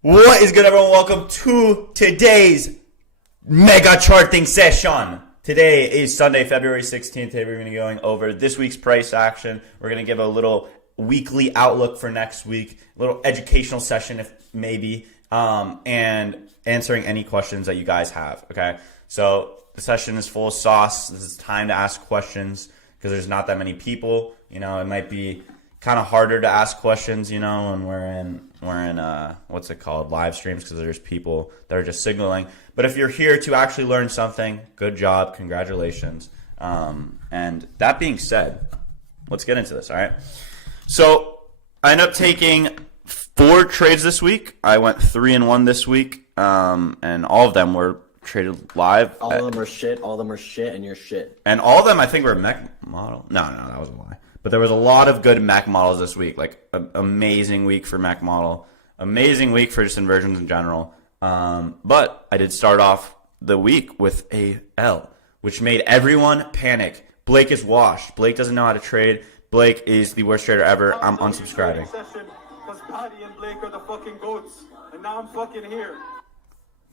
What is good, everyone? Welcome to today's mega charting session. Today is Sunday, February 16th. Today we're going to be going over this week's price action. We're going to give a little weekly outlook for next week, a little educational session if maybe, and answering any questions that you guys have, okay? So the session is full of sauce. This is time to ask questions because there's not that many people. You know, it might be kind of harder to ask questions, you know, when we're in what's it called, live streams, because there's people that are just signaling. But if you're here to actually learn something, good job, congratulations. And that being said, let's get into this. All right. So I ended up taking 4 trades this week. I went 3-1 this week, and all of them were traded live. All of them are shit. All of them are shit, and you're shit. And all of them, I think, were mech model. No, that was a lie. But there was a lot of good mech models this week. Like, an amazing week for mech model. Amazing week for just inversions in general. But I did start off the week with a L, which made everyone panic. Blake is washed. Blake doesn't know how to trade. Blake is the worst trader ever. I'm unsubscribing. Because Patty and Blake are the fucking goats. And now I'm fucking here.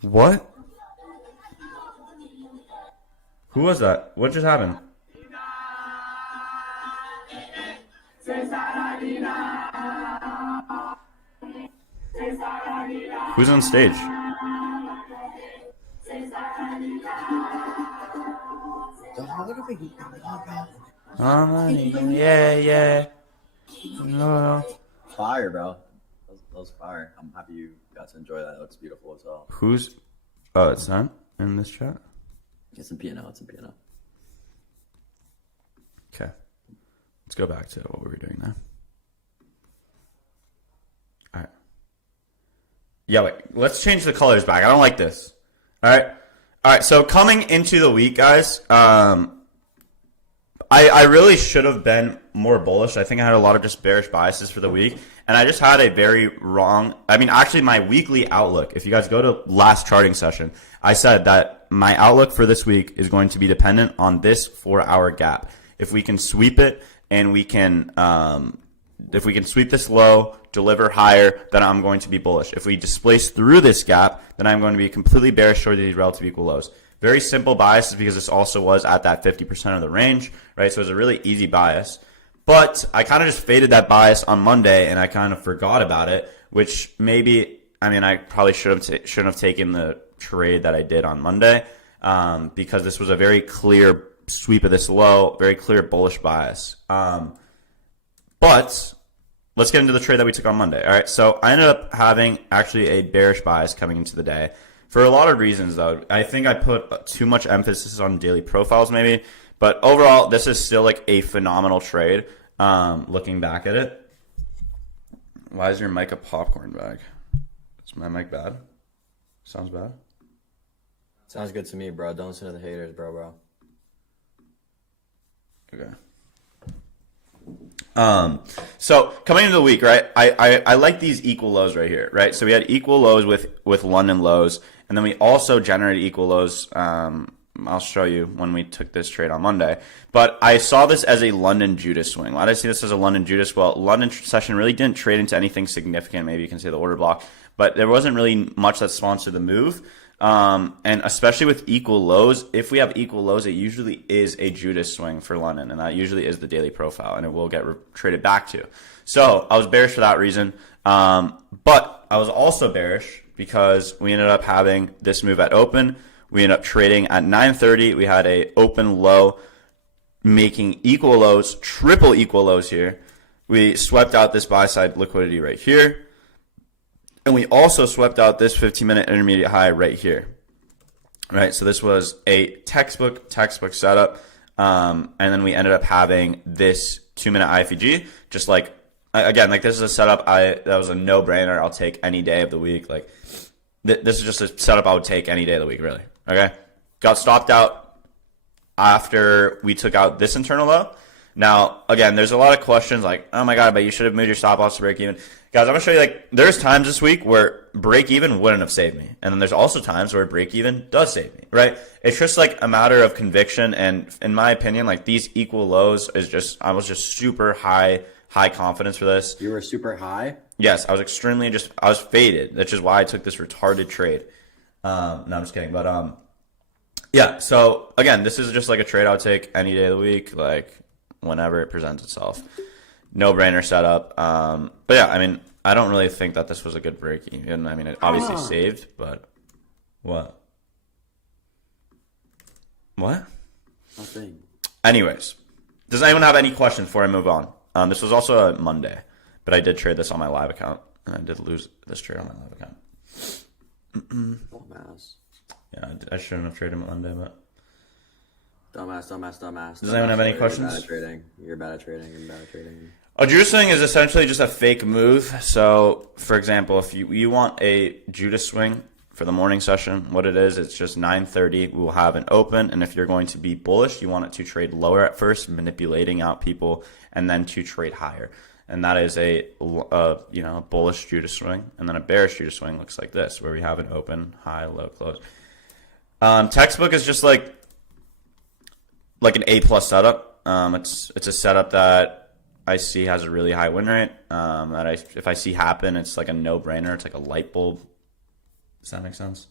What? Who was that? What just happened? Who's on stage? Yeah. No. Fire, bro. That was fire. I'm happy you got to enjoy that. It looks beautiful as well. Who's? Oh, it's not in this chat? It's in piano. It's in piano. Okay. Let's go back to what we were doing now. All right. Yeah, wait. Let's change the colors back. I don't like this. All right. So coming into the week, guys, I really should have been more bullish. I think I had a lot of just bearish biases for the week, and I just had a very wrong. I mean, actually, my weekly outlook. If you guys go to last charting session, I said that my outlook for this week is going to be dependent on this 4-hour gap. If we can sweep it and we can, if we can sweep this low, deliver higher, then I'm going to be bullish. If we displace through this gap, then I'm going to be completely bearish toward these relative equal lows. Very simple biases because this also was at that 50% of the range, right? So it was a really easy bias. But I kind of just faded that bias on Monday and I kind of forgot about it, which maybe, I mean, I probably shouldn't have taken the trade that I did on Monday, because this was a very clear sweep of this low, very clear bullish bias. But let's get into the trade that we took on Monday. All right, so I ended up having actually a bearish bias coming into the day for a lot of reasons, though. I think I put too much emphasis on daily profiles maybe, but overall, this is still like a phenomenal trade, looking back at it. Why is your mic a popcorn bag? Is my mic bad? Sounds bad? Sounds good to me, bro. Don't listen to the haters, bro. Okay. So coming into the week, right? I like these equal lows right here, right? So we had equal lows with London lows, and then we also generated equal lows. I'll show you when we took this trade on Monday. But I saw this as a London Judas swing. Why did I see this as a London Judas? Well, London session really didn't trade into anything significant. Maybe you can say the order block, but there wasn't really much that sponsored the move. And especially with equal lows, if we have equal lows, it usually is a Judas swing for London, and that usually is the daily profile, and it will get traded back to. So I was bearish for that reason, but I was also bearish because we ended up having this move at open. We ended up trading at 9:30. We had a open low, making equal lows, triple equal lows here. We swept out this buy side liquidity right here. And we also swept out this 15-minute intermediate high right here, right? So this was a textbook setup, and then we ended up having this 2-minute IFEG. Just like, again, like this is a setup that was a no-brainer. I'll take any day of the week. Like this is just a setup I would take any day of the week, really. Okay, got stopped out after we took out this internal low. Now, again, there's a lot of questions like, oh my God, but you should have moved your stop loss to break even. Guys, I'm going to show you, like, there's times this week where break even wouldn't have saved me. And then there's also times where break even does save me, right? It's just like a matter of conviction. And in my opinion, like these equal lows is just, I was just super high confidence for this. You were super high? Yes, I was I was faded. That's just why I took this retarded trade. No, I'm just kidding. But yeah. So again, this is just like a trade I would take any day of the week, like whenever it presents itself. No brainer setup. But yeah, I mean, I don't really think that this was a good break even. I mean, it obviously saved, but what? What? Nothing. Anyways, does anyone have any questions before I move on? This was also a Monday, but I did trade this on my live account, and I did lose this trade on my live account. Dumbass. Yeah, I shouldn't have traded Monday, but Dumbass. Does anyone have any questions? You're bad at trading. A Judas swing is essentially just a fake move. So, for example, if you want a Judas swing for the morning session, what it is, it's just 9:30. We will have an open, and if you're going to be bullish, you want it to trade lower at first, manipulating out people, and then to trade higher. And that is a bullish Judas swing, and then a bearish Judas swing looks like this, where we have an open, high, low, close. Textbook is just like an A+ setup. It's a setup that I see has a really high win rate. If I see happen, it's like a no-brainer. It's like a light bulb. Does that make sense?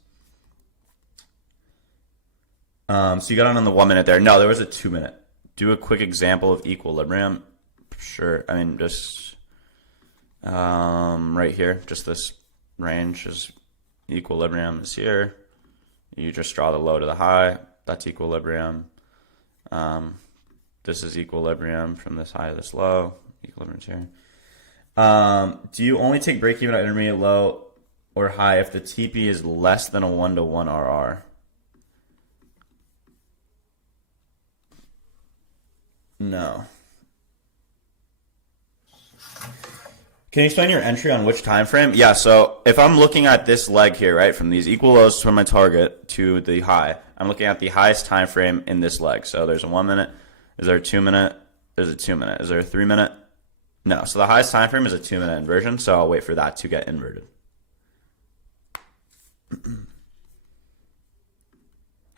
So you got on the 1 minute there. No, there was a 2 minute. Do a quick example of equilibrium. Sure. I mean, just right here, just this range is equilibrium is here. You just draw the low to the high. That's equilibrium. This is equilibrium from this high to this low. Equilibrium's here. Do you only take break even at intermediate low or high if the TP is less than a 1-to-1 RR? No. Can you explain your entry on which time frame? Yeah, so if I'm looking at this leg here, right, from these equal lows from my target to the high, I'm looking at the highest time frame in this leg. So there's a 1 minute. Is there a 2 minute? There's a 2 minute. Is there a 3 minute? No. So the highest time frame is a 2 minute inversion. So I'll wait for that to get inverted.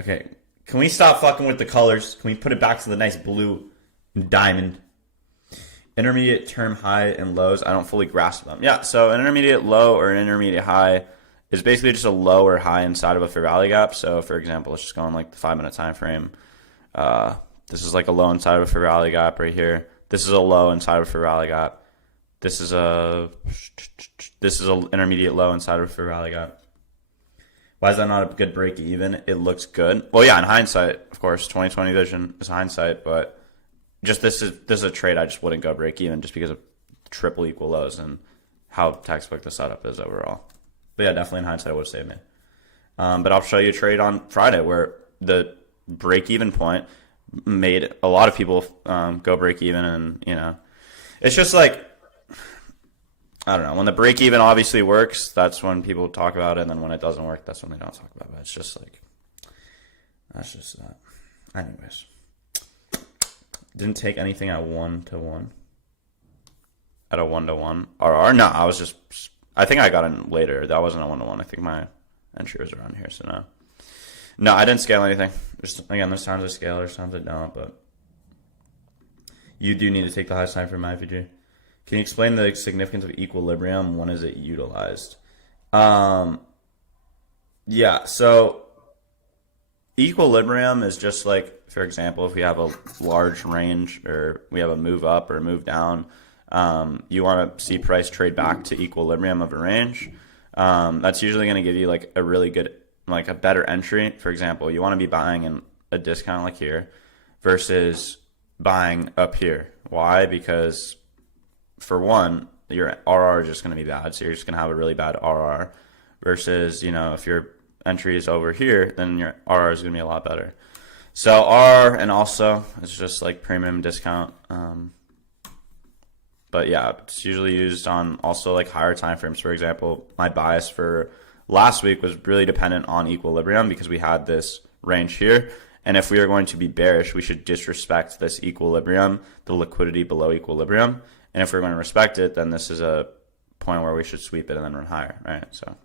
Okay. Can we stop fucking with the colors? Can we put it back to the nice blue diamond? Intermediate term high and lows, I don't fully grasp them. Yeah, so an intermediate low or an intermediate high is basically just a low or high inside of a fair value gap. So for example, let's just go on like the 5 minute time frame. This is like a low inside of a fair value gap right here. This is a low inside of a fair value gap. This is an intermediate low inside of a fair value gap. Why is that not a good break even? It looks good. Well, yeah, in hindsight, of course, 2020 vision is hindsight, but just this is a trade I just wouldn't go break even just because of triple equal lows and how textbook the setup is overall. But yeah, definitely in hindsight it would have saved me. But I'll show you a trade on Friday where the break even point made a lot of people go break even, and it's just like, I don't know, when the break even obviously works, that's when people talk about it, and then when it doesn't work, that's when they don't talk about it. But it's just like, that's just that. Anyways. Didn't take anything at 1-to-1. At a 1-to-1 RR? No, I think I got in later. That wasn't a 1-to-1. I think my entry was around here, so no. No, I didn't scale anything. Just, again, there's times I scale, there's times I don't, but you do need to take the highest time for my IVG. Can you explain the significance of equilibrium? When is it utilized? Yeah, so equilibrium is just like, for example, if we have a large range or we have a move up or a move down, you want to see price trade back to equilibrium of a range. That's usually going to give you like a really good, like a better entry. For example, you want to be buying in a discount like here versus buying up here. Why? Because for one, your RR is just going to be bad. So you're just going to have a really bad RR versus, if your entry is over here, then your RR is going to be a lot better. So R and also it's just like premium discount. But yeah, it's usually used on also like higher time frames. For example, my bias for last week was really dependent on equilibrium because we had this range here. And if we are going to be bearish, we should disrespect this equilibrium, the liquidity below equilibrium. And if we're going to respect it, then this is a point where we should sweep it and then run higher, right? So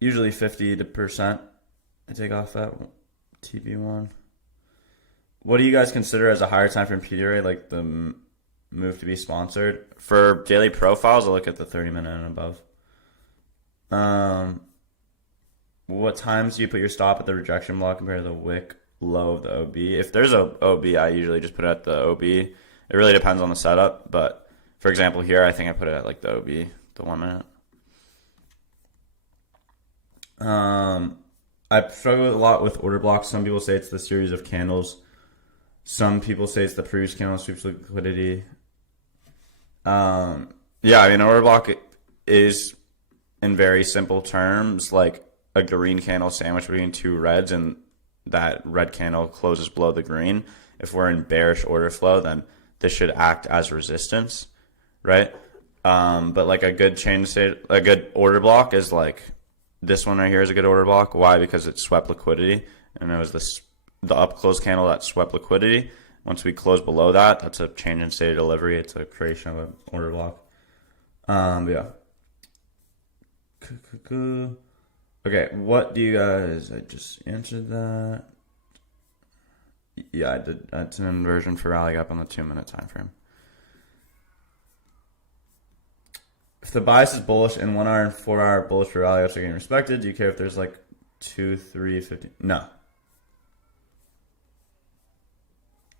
usually 50% I take off that TP1. What do you guys consider as a higher time frame period, like the move to be sponsored? For daily profiles, I'll look at the 30-minute and above. What times do you put your stop at the rejection block compared to the wick low of the OB? If there's a OB, I usually just put it at the OB. It really depends on the setup, but for example here, I think I put it at like the OB, the 1 minute. I struggle a lot with order blocks. Some people say it's the series of candles. Some people say it's the previous candle sweeps liquidity. Yeah, I mean, order block is, in very simple terms, like a green candle sandwich between two reds, and that red candle closes below the green. If we're in bearish order flow, then this should act as resistance, right? But like a good change state, a good order block is like this one right here is a good order block. Why? Because it swept liquidity, and it was the up close candle that swept liquidity. Once we close below that, that's a change in state of delivery. It's a creation of an order block. Yeah. Okay, what do you guys? I just answered that. Yeah, I did. That's an inversion for rally up on the 2 minute time frame. If the bias is bullish and 1 hour and 4 hour bullish for rally ups are getting respected, do you care if there's like 2, 3, 50? No.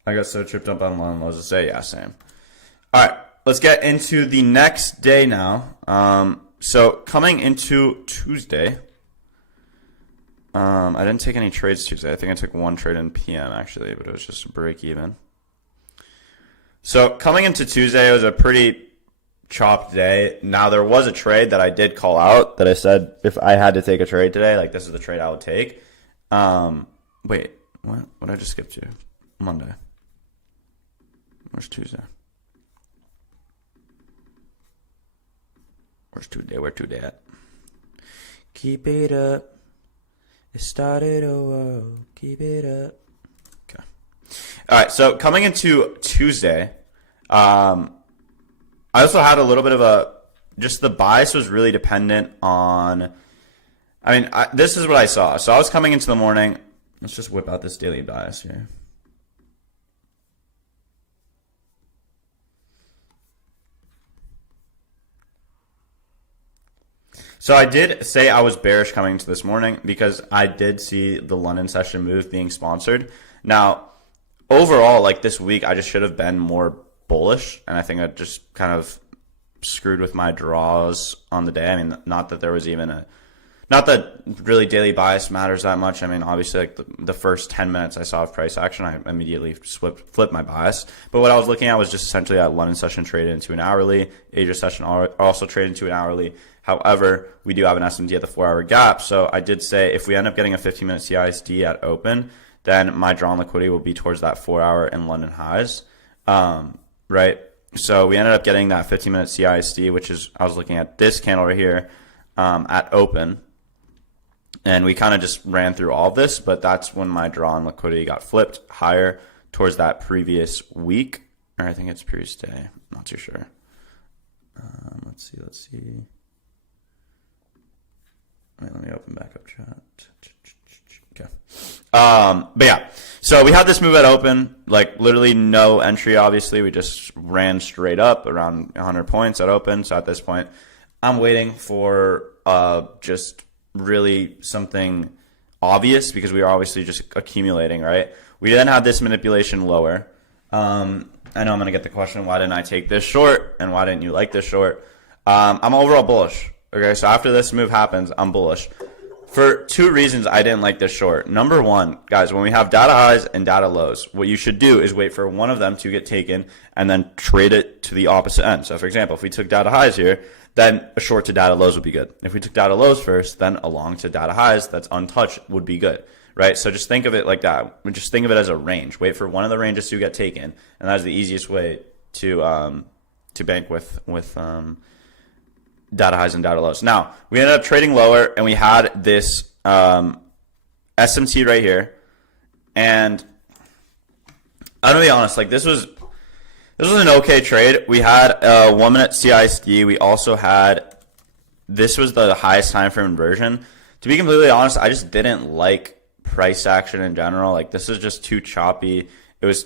I got so tripped up on long lows to say, yeah, same. All right, let's get into the next day now. So coming into Tuesday, I didn't take any trades Tuesday. I think I took one trade in PM actually, but it was just a break even. So coming into Tuesday, it was a pretty chopped day. Now there was a trade that I did call out that I said if I had to take a trade today, like this is the trade I would take. Wait, what did I just skip to? Monday. Where's Tuesday? Where's Tuesday? Where Tuesday at? Keep it up. It started a world. Keep it up. Okay. All right. So coming into Tuesday, I also had a little bit of just the bias was really dependent on, this is what I saw. So I was coming into the morning. Let's just whip out this daily bias here. So I did say I was bearish coming into this morning because I did see the London session move being sponsored. Now, overall, like this week, I just should have been more bullish, and I think I just kind of screwed with my draws on the day. I mean, not that there was even not that really daily bias matters that much. I mean, obviously, like the first 10 minutes I saw of price action, I immediately flipped my bias. But what I was looking at was just essentially that London session traded into an hourly, Asia session also traded into an hourly. However, we do have an SMD at the 4 hour gap. So I did say if we end up getting a 15-minute CISD at open, then my drawn liquidity will be towards that 4 hour and London highs. Right? So we ended up getting that 15-minute CISD, which is, I was looking at this candle right here at open. And we kind of just ran through all of this, but that's when my drawn liquidity got flipped higher towards that previous week. Or I think it's previous day. I'm not too sure. Let's see. Wait, let me open back up chat. Okay. But yeah, so we had this move at open, like literally no entry, obviously. We just ran straight up around 100 points at open. So at this point, I'm waiting for just really something obvious because we are obviously just accumulating, right? We then had this manipulation lower. I know I'm going to get the question, why didn't I take this short? And why didn't you like this short? I'm overall bullish. Okay, so after this move happens, I'm bullish. For two reasons I didn't like this short. Number one, guys, when we have data highs and data lows, what you should do is wait for one of them to get taken and then trade it to the opposite end. So, for example, if we took data highs here, then a short to data lows would be good. If we took data lows first, then a long to data highs that's untouched would be good, right? So just think of it like that. Just think of it as a range. Wait for one of the ranges to get taken, and that's the easiest way to bank with data highs and data lows. Now, we ended up trading lower, and we had this SMT right here. And I'm going to be honest, like this was an okay trade. We had a 1 minute CISD. We also had, this was the highest time frame inversion. To be completely honest, I just didn't like price action in general. Like this is just too choppy. it was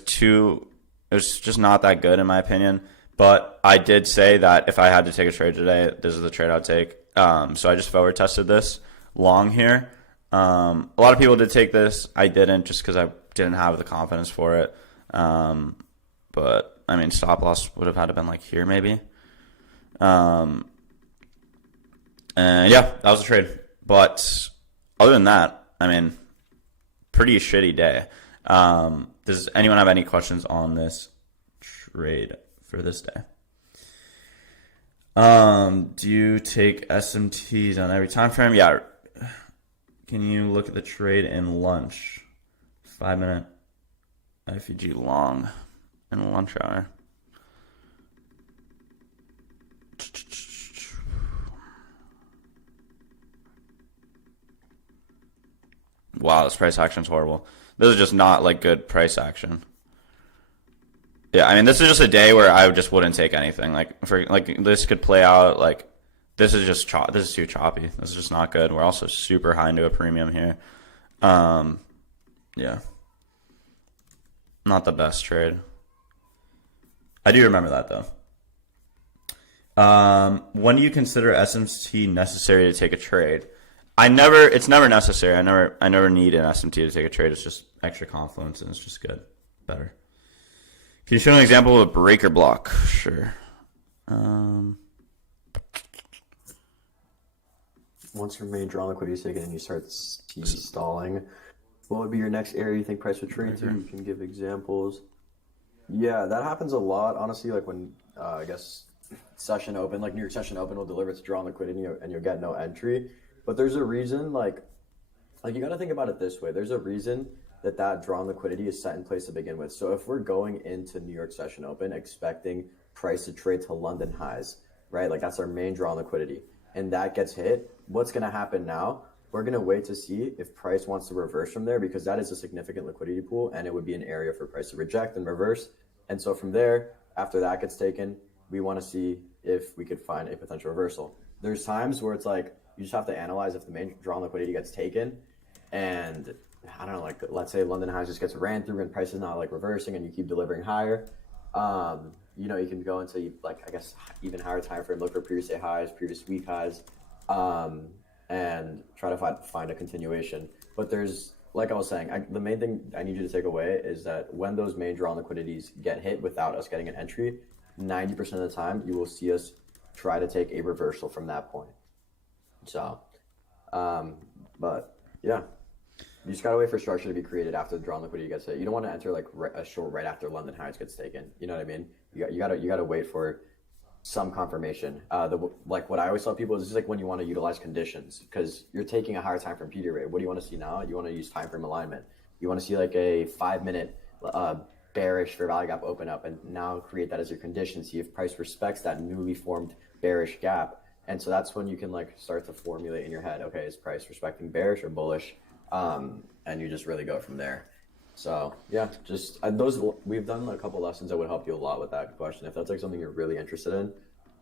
just not that good in my opinion. But I did say that if I had to take a trade today, this is the trade I'd take. So I just forward tested this long here. A lot of people did take this. I didn't, just because I didn't have the confidence for it. But I mean, stop loss would have had to been like here maybe. And yeah, that was a trade. But other than that, I mean, pretty shitty day. Does anyone have any questions on this trade for this day? Do you take SMTs on every time frame? Yeah. Can you look at the trade in lunch? 5-minute IFG long in lunch hour. Wow, this price action is horrible. This is just not like good price action. Yeah, I mean, this is just a day where I just wouldn't take anything. Like this could play out like this is just this is too choppy. This is just not good. We're also super high into a premium here. Yeah, not the best trade. I do remember that though. When do you consider SMT necessary to take a trade? It's never necessary. I never need an SMT to take a trade. It's just extra confluence and it's just good. Better. Can you show an example of a breaker block? Sure. Once your main draw liquidity is taken and you start stalling, what would be your next area you think price would trade to? You can give examples. Yeah, that happens a lot, honestly, like when, I guess, session open, like New York session open will deliver its draw liquidity and you'll get no entry. But there's a reason, like you got to think about it this way. There's a reason that drawn liquidity is set in place to begin with. So if we're going into New York session open expecting price to trade to London highs, right? Like that's our main drawn liquidity. And that gets hit, what's going to happen now? We're going to wait to see if price wants to reverse from there because that is a significant liquidity pool and it would be an area for price to reject and reverse. And so from there, after that gets taken, we want to see if we could find a potential reversal. There's times where it's like, you just have to analyze if the main drawn liquidity gets taken and I don't know, like let's say London highs just gets ran through and price is not like reversing and you keep delivering higher. You can go into like, I guess, even higher time frame, look for previous day highs, previous week highs, and try to find a continuation. But there's, like I was saying, the main thing I need you to take away is that when those main drawn liquidities get hit without us getting an entry, 90% of the time you will see us try to take a reversal from that point. So, but yeah, you just gotta wait for structure to be created after the drawn liquidity gets hit. You don't want to enter like a short right after London highs gets taken. You know what I mean? You gotta wait for some confirmation. Like what I always tell people is this is like when you want to utilize conditions because you're taking a higher time frame PD rate. What do you want to see now? You want to use time frame alignment. You want to see like a 5-minute bearish fair value gap open up and now create that as your condition. See if price respects that newly formed bearish gap. And so that's when you can like start to formulate in your head, okay, is price respecting bearish or bullish? And you just really go from there. So yeah, just we've done a couple lessons that would help you a lot with that question. If that's like something you're really interested in.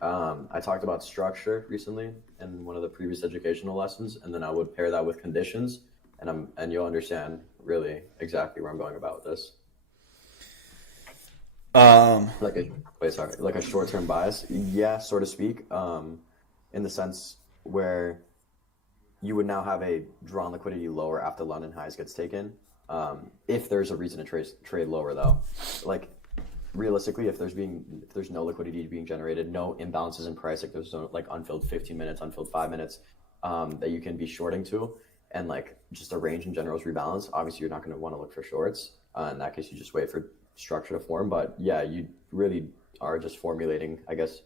I talked about structure recently in one of the previous educational lessons, and then I would pair that with conditions and you'll understand really exactly where I'm going about with this. Like a short-term bias. Yeah, so to speak. In the sense where you would now have a drawn liquidity lower after London highs gets taken. If there's a reason to trade lower though, like realistically, if there's no liquidity being generated, no imbalances in price, like there's no like unfilled 15 minutes, unfilled 5 minutes that you can be shorting to, and like just a range in general is rebalanced. Obviously, you're not going to want to look for shorts. In that case, you just wait for structure to form. But yeah, you really are just formulating, I guess,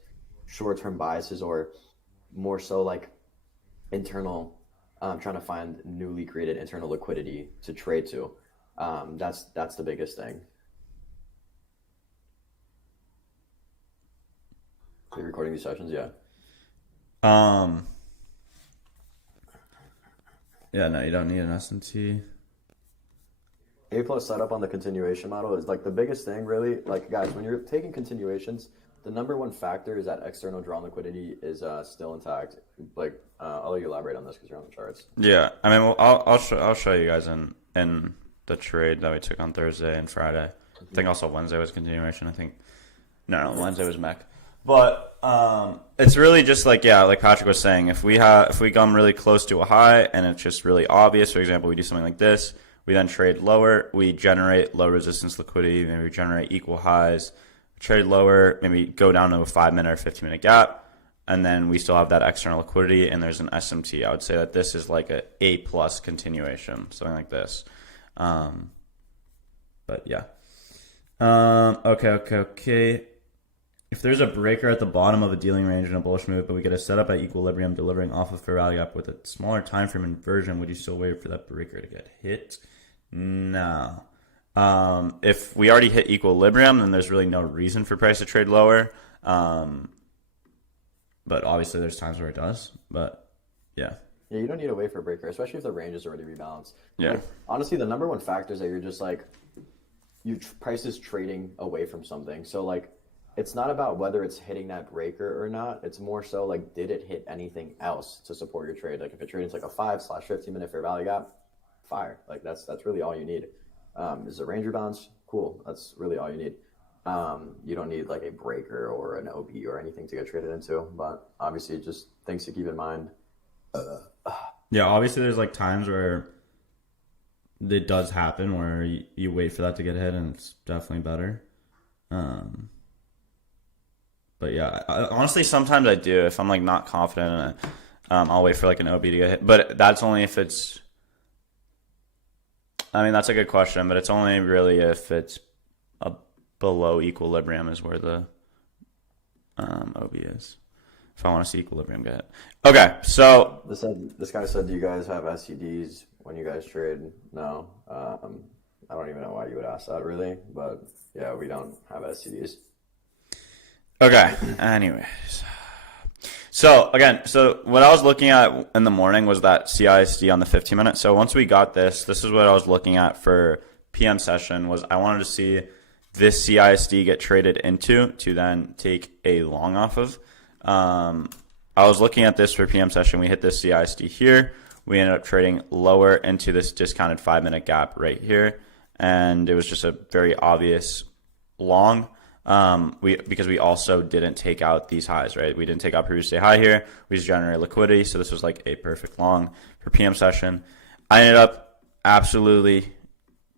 short-term biases or more so like internal, trying to find newly created internal liquidity to trade to. That's the biggest thing. Are you recording these sessions? Yeah. Yeah, no, you don't need an SMT. A plus setup on the continuation model is like the biggest thing really. Like guys, when you're taking continuations, the number one factor is that external drawn liquidity is still intact. Like I'll let you elaborate on this because you're on the charts. Yeah, I mean, well, I'll show you guys in the trade that we took on Thursday and Friday. I think also Wednesday was continuation. I think no, Wednesday was mech. But it's really just like, yeah, like Patrick was saying, if we come really close to a high and it's just really obvious, for example, we do something like this, we then trade lower, we generate low resistance liquidity, maybe we generate equal highs, trade lower, maybe go down to a 5-minute or 15-minute gap, and then we still have that external liquidity, and there's an SMT. I would say that this is like a A+ continuation, something like this. But yeah. Okay. If there's a breaker at the bottom of a dealing range in a bullish move, but we get a setup at equilibrium delivering off of fair value gap with a smaller time frame inversion, would you still wait for that breaker to get hit? No. If we already hit equilibrium, then there's really no reason for price to trade lower. But obviously there's times where it does. But yeah. Yeah, you don't need to wait for a breaker, especially if the range is already rebalanced. Yeah. Like, honestly, the number one factor is that you're just like, price is trading away from something. So like, it's not about whether it's hitting that breaker or not. It's more so like, did it hit anything else to support your trade? Like if it trades like a 5/15-minute fair value gap, fire. Like that's really all you need. Is it range rebalance? Cool. That's really all you need. You don't need like a breaker or an OB or anything to get traded into. But obviously, just things to keep in mind. Yeah, obviously there's like times where it does happen where you wait for that to get hit, and it's definitely better. But yeah, honestly, sometimes I do. If I'm like not confident in it, I'll wait for like an OB to get hit. But that's only if it's. I mean, that's a good question, but it's only really if it's below equilibrium is where the OB is. If I want to see equilibrium get hit. Okay, so This guy said, do you guys have SCDs when you guys trade? No. I don't even know why you would ask that really, but yeah, we don't have SCDs. Okay, anyways. So what I was looking at in the morning was that CISD on the 15-minute. So once we got this is what I was looking at for PM session was I wanted to see this CISD get traded into to then take a long off of. I was looking at this for PM session. We hit this CISD here. We ended up trading lower into this discounted 5-minute gap right here. And it was just a very obvious long. Because we also didn't take out these highs, right? We didn't take out previous day high here. We just generated liquidity. So this was like a perfect long for PM session. I ended up absolutely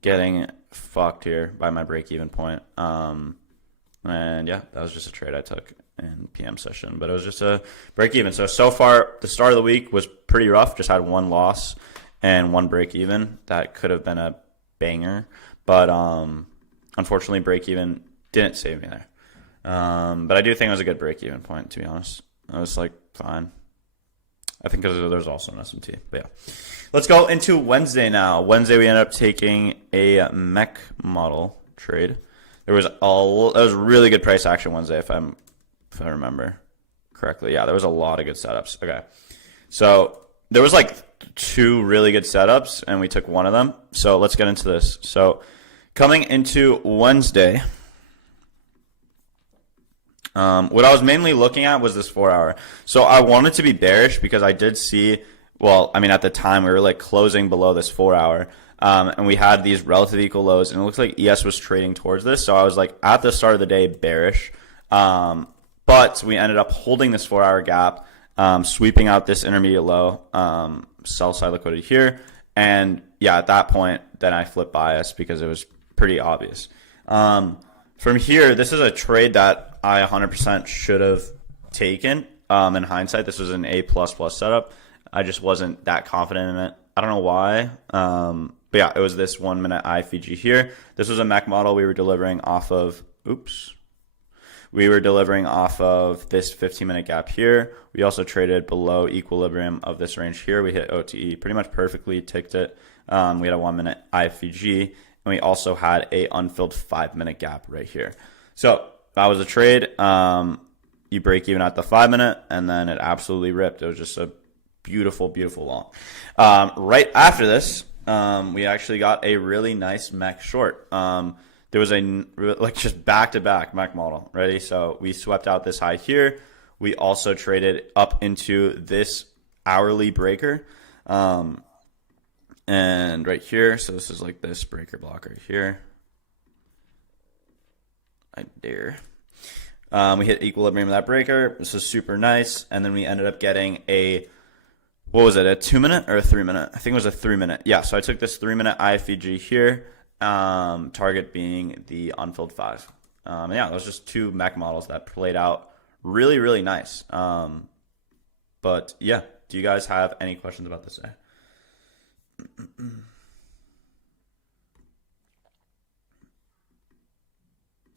getting fucked here by my break-even point. And yeah, that was just a trade I took in PM session, but it was just a break-even. So far, the start of the week was pretty rough. Just had one loss and one break-even. That could have been a banger, but unfortunately, break-even didn't save me there. But I do think it was a good break-even point, to be honest. I was like, fine. I think because there's also an SMT. But yeah. Let's go into Wednesday now. Wednesday, we ended up taking a mech model trade. It was really good price action Wednesday, if I remember correctly. Yeah, there was a lot of good setups. Okay. So there was like 2 really good setups, and we took one of them. So let's get into this. So coming into Wednesday, what I was mainly looking at was this 4-hour. So I wanted to be bearish because I did see, well, I mean, at the time we were like closing below this 4-hour, and we had these relative equal lows, and it looks like ES was trading towards this. So I was like at the start of the day bearish, but we ended up holding this 4-hour gap, sweeping out this intermediate low, sell side liquidity here, and yeah, at that point, then I flipped bias because it was pretty obvious. From here, this is a trade that I 100% should have taken. In hindsight, this was an A++ setup. I just wasn't that confident in it. I don't know why. But yeah, it was this 1-minute IFG here. This was a mech model we were delivering off of. We were delivering off of this 15-minute gap here. We also traded below equilibrium of this range here. We hit OTE pretty much perfectly, ticked it. We had a 1-minute IFG, and we also had a unfilled 5-minute gap right here. So that was a trade. You break even at the 5-minute, and then it absolutely ripped. It was just a beautiful, beautiful long. Right after this, we actually got a really nice mech short. There was just back-to-back mech model. Ready? So we swept out this high here. We also traded up into this hourly breaker. And right here, so this is like this breaker block right here. I dare. We hit equilibrium of that breaker. This was super nice. And then we ended up getting what was it, a 2-minute or a 3-minute? I think it was a 3-minute. Yeah, so I took this 3-minute IFEG here, target being the unfilled 5. And yeah, those just 2 mech models that played out really, really nice. But yeah, do you guys have any questions about this day?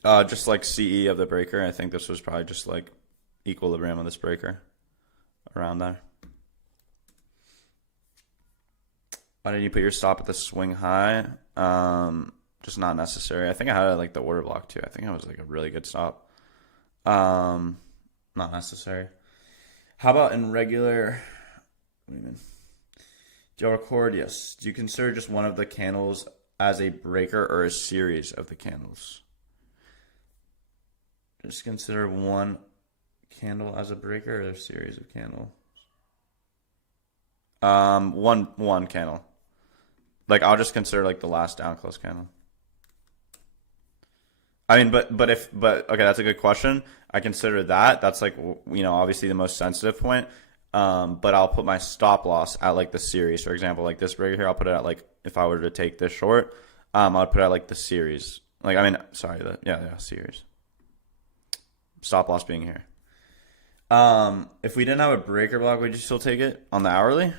Just like CE of the breaker. I think this was probably just like equilibrium of this breaker around there. Why didn't you put your stop at the swing high? Just not necessary. I think I had like the order block too. I think it was like a really good stop. Not necessary. How about in regular? What do you mean? Do you record? Yes. Do you consider just one of the candles as a breaker or a series of the candles? Just consider one candle as a breaker or a series of candles. One candle. Like I'll just consider like the last down close candle. I mean, but okay, that's a good question. I consider that. That's like, you know, obviously the most sensitive point. But I'll put my stop loss at like the series. For example, like this breaker here, I'll put it at like if I were to take this short, I would put it at like the series. Like I mean, sorry, series. Stop loss being here. If we didn't have a breaker block, would you still take it on the hourly?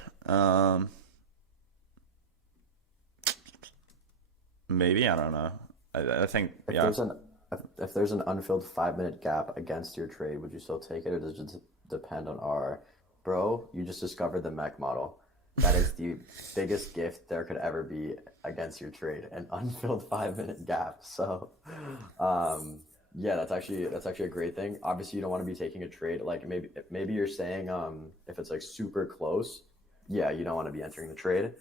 Maybe, I don't know. I think If there's an unfilled 5-minute gap against your trade, would you still take it, or does it just depend on R? Bro, you just discovered the mech model. That is the biggest gift there could ever be against your trade, an unfilled 5-minute gap. So, yeah, that's actually a great thing. Obviously, you don't want to be taking a trade. Like maybe you're saying if it's like super close, yeah, you don't want to be entering the trade.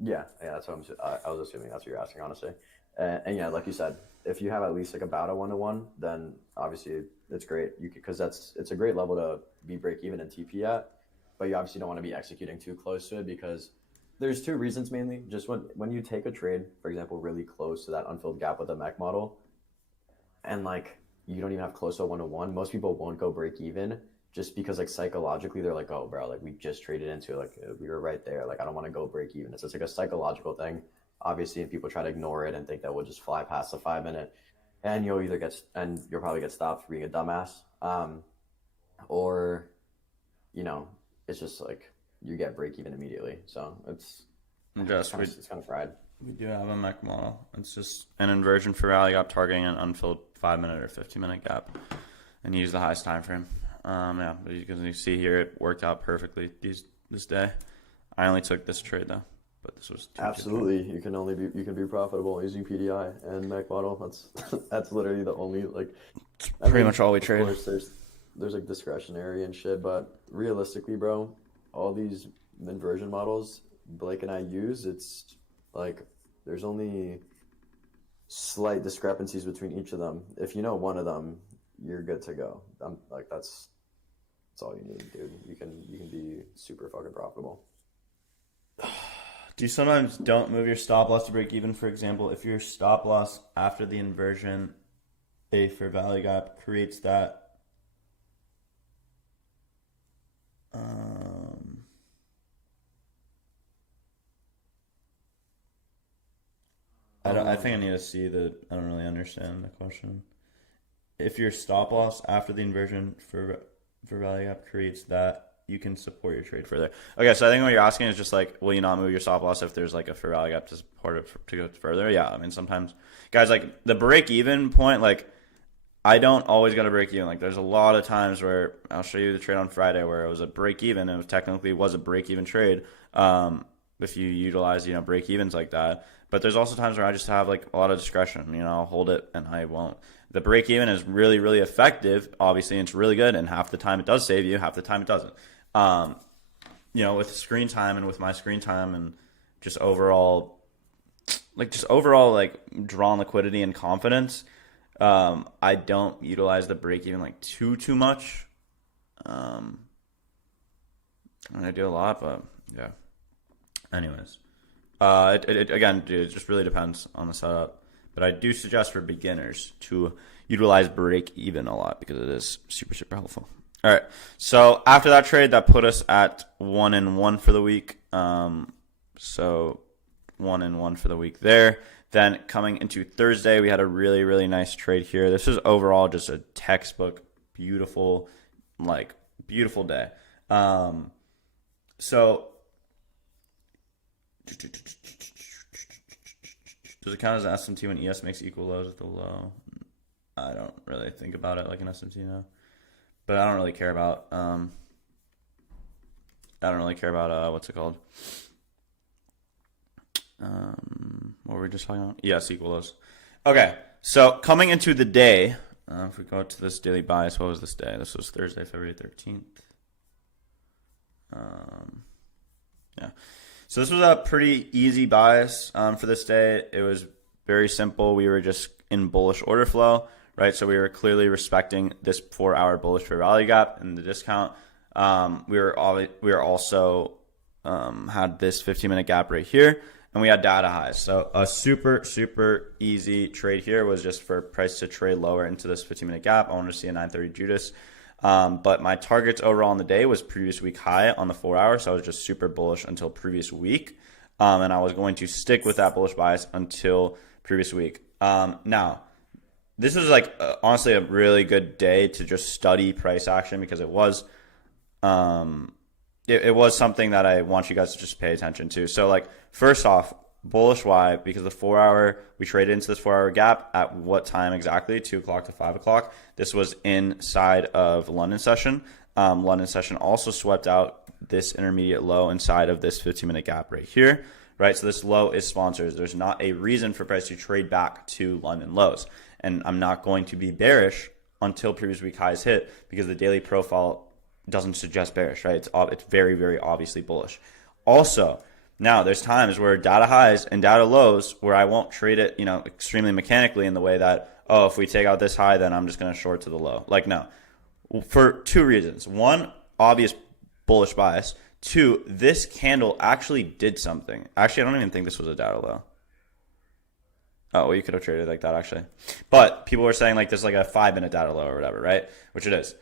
Yeah, that's what I was assuming that's what you're asking, honestly. And yeah, like you said, if you have at least like about a 1-to-1, then obviously it's great. Because it's a great level to be break even and TP at, but you obviously don't want to be executing too close to it because there's 2 reasons mainly. Just when you take a trade, for example, really close to that unfilled gap with the mech model, and like you don't even have close to a 1-to-1, most people won't go break even just because like psychologically they're like, oh bro, like we just traded into it, like we were right there, like I don't want to go break even. It's just like a psychological thing, obviously, and people try to ignore it and think that we'll just fly past the 5-minute, and you'll probably get stopped for being a dumbass, or you know, it's just like you get break even immediately. So it's kind of fried. We do have a mech model. It's just an inversion for rally gap targeting an unfilled 5-minute or 15-minute gap, and use the highest time frame. Yeah, as you can see here, it worked out perfectly this day. I only took this trade though, but this was absolutely. You can be profitable using PDI and mech model. That's literally the only like. Pretty much all we trade. Of course, there's like discretionary and shit, but realistically, bro, all these inversion models Blake and I use, it's like there's only slight discrepancies between each of them. If you know one of them, you're good to go. Like that's all you need, dude. You can be super fucking profitable. Do you sometimes don't move your stop loss to break even? For example, if your stop loss after the inversion, A for value gap, creates that I think I need to see I don't really understand the question. If your stop loss after the inversion for value gap creates that, you can support your trade further. Okay, so I think what you're asking is just like, will you not move your stop loss if there's like a fair value gap to support it to go further? Yeah, I mean sometimes, guys, like the break even point, like I don't always got to break even. Like there's a lot of times where I'll show you the trade on Friday where it was a break even. It technically was a break even trade. If you utilize break evens like that. But there's also times where I just have like a lot of discretion. I'll hold it and I won't. The break even is really, really effective. Obviously, it's really good, and half the time it does save you, half the time it doesn't. With screen time and with my screen time and just overall drawn liquidity and confidence, I don't utilize the break even like too much. And I do a lot, but yeah. Anyways, again, dude, it just really depends on the setup. but I do suggest for beginners to utilize break even a lot because it is super, super helpful. All right. So after that trade, that put us at 1-1 for the week. So 1-1 for the week there. Then coming into Thursday, we had a really, really nice trade here. This was overall just a textbook, beautiful day. So does it count as an SMT when ES makes equal lows at the low? I don't really think about it like an SMT now, but I don't really care about what's it called? What were we just talking about? ES equal lows. Okay, so coming into the day, if we go to this daily bias, what was this day? This was Thursday, February 13th. Yeah. So this was a pretty easy bias for this day. It was very simple. We were just in bullish order flow, right? So we were clearly respecting this 4-hour bullish fair value gap and the discount. We were also had this 15-minute gap right here, and we had data highs. So a super, super easy trade here was just for price to trade lower into this 15-minute gap. I wanted to see a 930 Judas. But my targets overall on the day was previous week high on the 4-hour. So I was just super bullish until previous week. And I was going to stick with that bullish bias until previous week. Now, this was honestly a really good day to just study price action because it was something that I want you guys to just pay attention to. So first off, bullish why? Because the 4-hour, we traded into this 4-hour gap at what time exactly? 2 o'clock to 5 o'clock. This was inside of London session. London session also swept out this intermediate low inside of this 15-minute gap right here, right? So this low is sponsors. There's not a reason for price to trade back to London lows. And I'm not going to be bearish until previous week highs hit because the daily profile doesn't suggest bearish, right? It's very, very obviously bullish. Also, now there's times where data highs and data lows where I won't trade it, extremely mechanically in the way that, if we take out this high, then I'm just going to short to the low. No, for two reasons. One, obvious bullish bias. Two, this candle actually did something. Actually, I don't even think this was a data low. Oh, well, you could have traded like that actually. But people were saying this is a 5-minute data low or whatever, right? Which it is.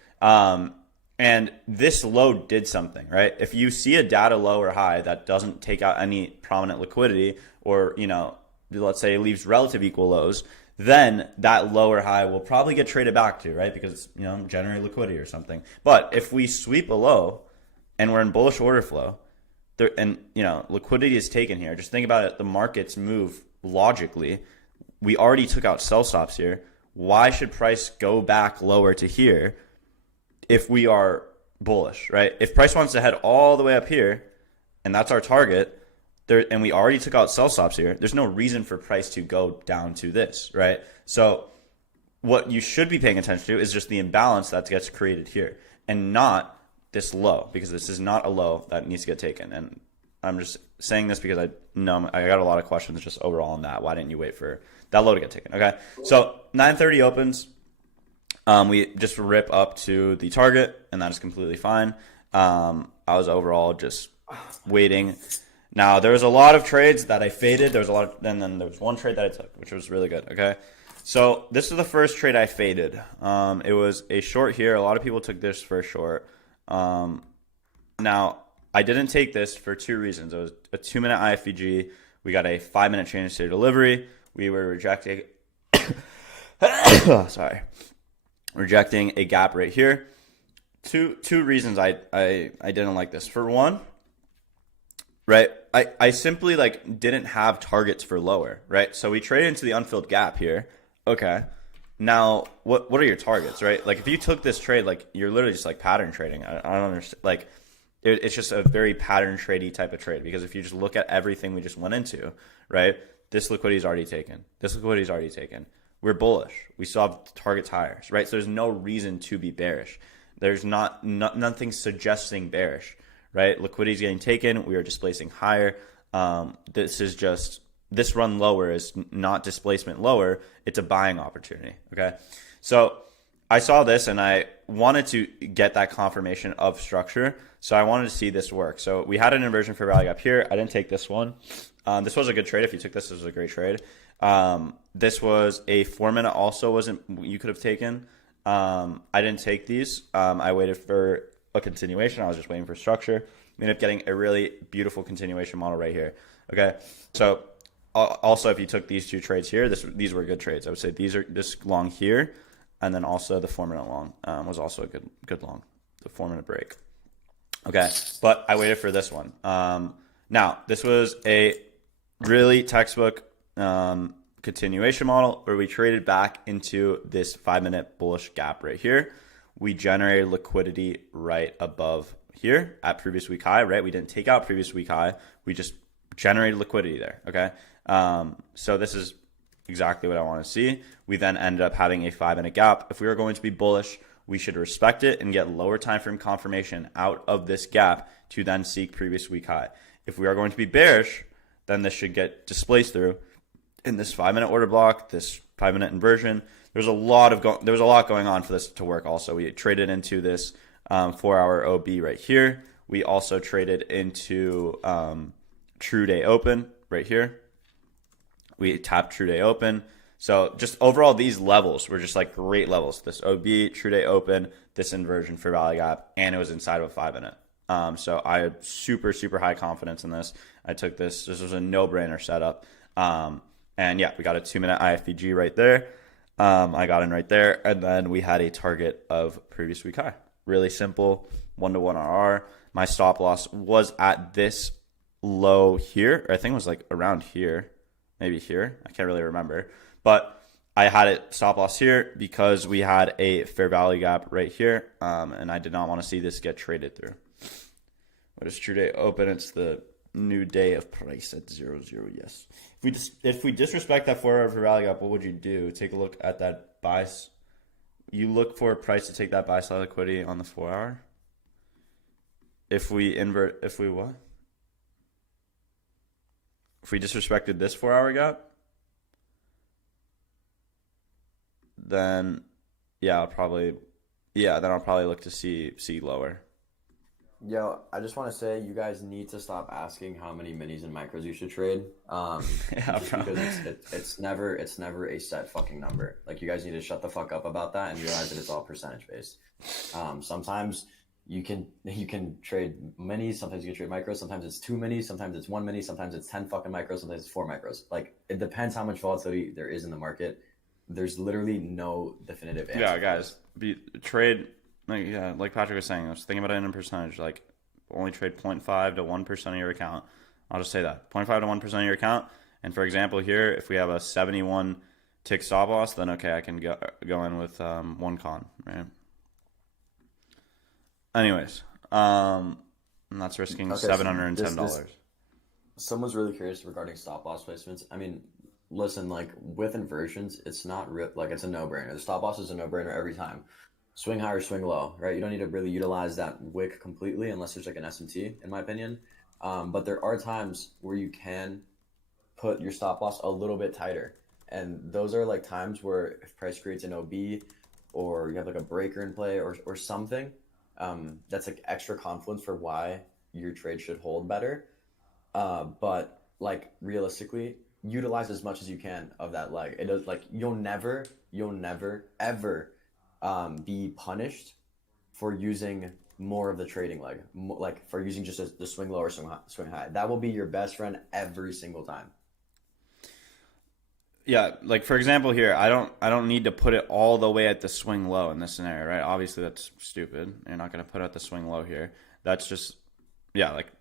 And this low did something, right? If you see a data low or high that doesn't take out any prominent liquidity or, let's say leaves relative equal lows, then that low or high will probably get traded back to, right? Because, generate liquidity or something. But if we sweep a low and we're in bullish order flow and, liquidity is taken here, just think about it. The markets move logically. We already took out sell stops here. Why should price go back lower to here if we are bullish, right? If price wants to head all the way up here, and that's our target, and we already took out sell stops here, there's no reason for price to go down to this, right? So what you should be paying attention to is just the imbalance that gets created here and not this low, because this is not a low that needs to get taken. And I'm just saying this because I know I got a lot of questions just overall on that. Why didn't you wait for that low to get taken? Okay, so 9:30 opens. We just rip up to the target, and that is completely fine. I was overall just waiting. Now, there was a lot of trades that I faded. And then there was one trade that I took, which was really good. Okay, so this is the first trade I faded. It was a short here. A lot of people took this for a short. Now, I didn't take this for two reasons. It was a 2-minute IFVG. We got a 5-minute change state delivery. We were rejecting. Rejecting a gap right here. Two reasons I didn't like this. For one, right, I simply didn't have targets for lower, right? So we traded into the unfilled gap here. Okay. Now, what are your targets, right? If you took this trade, you're literally just pattern trading. I don't understand. It's just a very pattern tradey type of trade, because if you just look at everything we just went into, right, this liquidity is already taken. This liquidity is already taken. We're bullish. We still have targets higher, right? So there's no reason to be bearish. There's nothing suggesting bearish, right? Liquidity is getting taken. We are displacing higher. This run lower is not displacement lower. It's a buying opportunity, okay? So I saw this and I wanted to get that confirmation of structure. So I wanted to see this work. So we had an inversion for value gap here. I didn't take this one. This was a good trade. If you took this, this was a great trade. this was a 4-minute also wasn't you could have taken. I didn't take these. I waited for a continuation. I was just waiting for structure. We ended up getting a really beautiful continuation model right here. Okay, so also if you took these 2 trades here, these were good trades. I would say this long here, and then also the 4-minute long was also a good long, the 4-minute break. Okay, but I waited for this one. Now this was a really textbook continuation model where we traded back into this 5-minute bullish gap right here. We generated liquidity right above here at previous week high, right? We didn't take out previous week high. We just generated liquidity there, okay? So this is exactly what I want to see. We then ended up having a 5-minute gap. If we were going to be bullish, we should respect it and get lower time frame confirmation out of this gap to then seek previous week high. If we are going to be bearish, then this should get displaced through in this 5-minute order block, this 5-minute inversion. There was a lot going on for this to work. Also, we traded into this 4-hour OB right here. We also traded into true day open right here. We tapped true day open. So just overall, these levels were just like great levels. This OB, true day open, this inversion for value gap, and it was inside of a 5-minute. So I had super, super high confidence in this. I took this. This was a no-brainer setup. And yeah, we got a 2-minute IFVG right there. I got in right there. And then we had a target of previous week high. Really simple, 1-to-1 RR. My stop loss was at this low here. Or I think it was like around here. Maybe here. I can't really remember. But I had it stop loss here because we had a fair value gap right here. And I did not want to see this get traded through. What is true day open? It's the new day of price at 0, 0, yes. If we disrespect that 4-hour fair value gap, what would you do? Take a look at that buy. You look for a price to take that buy side liquidity on the 4-hour. If we invert, if we what? If we disrespected this 4-hour gap, then I'll probably look to see lower. Yo, I just want to say you guys need to stop asking how many minis and micros you should trade. Because it's never a set fucking number. Like, you guys need to shut the fuck up about that and realize that it's all percentage based. Sometimes you can trade minis, sometimes you can trade micros, sometimes it's 2 minis, sometimes it's 1 mini, sometimes it's 10 fucking micros, sometimes it's 4 micros. Like, it depends how much volatility there is in the market. There's literally no definitive answer. Yeah, guys, trade. Like Patrick was saying, I was thinking about it in a percentage. Like, only trade 0.5 to 1% of your account. I'll just say that 0.5 to 1% of your account. And for example, here, if we have a 71 tick stop loss, then okay, I can go in with 1 con, right? Anyways, and that's risking $710. Someone's really curious regarding stop loss placements. I mean, listen, like, with inversions, it's not it's a no-brainer. The stop loss is a no-brainer every time. Swing high or swing low, right? You don't need to really utilize that wick completely unless there's like an SMT, in my opinion. But there are times where you can put your stop loss a little bit tighter. And those are like times where if price creates an OB or you have like a breaker in play or something, that's like extra confluence for why your trade should hold better. But like, realistically, utilize as much as you can of that leg. It does, like, you'll never ever be punished for using more of the trading leg, like for using just the swing low or swing high. That will be your best friend every single time. Yeah, like for example here, I don't need to put it all the way at the swing low in this scenario, right? Obviously that's stupid. You're not going to put it at the swing low here. That's just, like,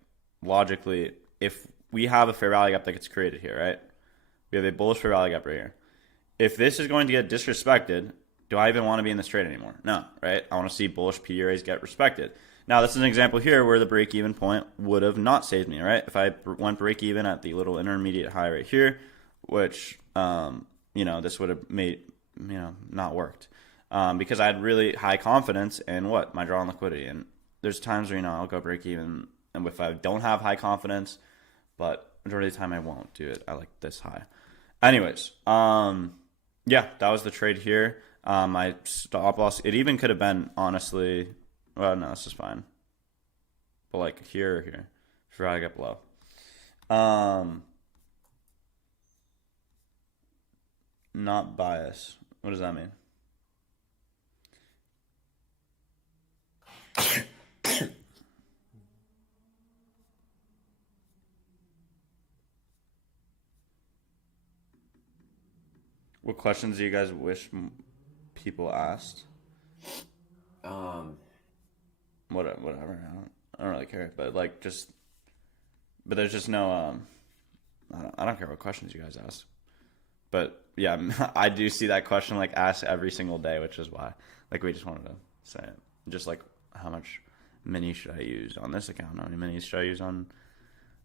logically, if we have a fair value gap that gets created here, right? We have a bullish fair value gap right here. If this is going to get disrespected, do I even want to be in this trade anymore? No, right? I want to see bullish PUAs get respected. Now, this is an example here where the break-even point would have not saved me, right? If I went break-even at the little intermediate high right here, which, this would have made, not worked. Because I had really high confidence in my draw on liquidity. And there's times where, I'll go break-even, and if I don't have high confidence, but majority of the time I won't do it. I like this high. Anyways, that was the trade here. My stop loss, it even could have been, honestly, well, no, this is fine. But like here or here, before I get below. not bias. What does that mean? What questions do you guys wish people asked? Whatever. I don't really care, but like just, but there's just no I don't care what questions you guys ask. But yeah, I do see that question like asked every single day, which is why like we just wanted to say it. Just like how much mini should I use on this account? How many minis should I use on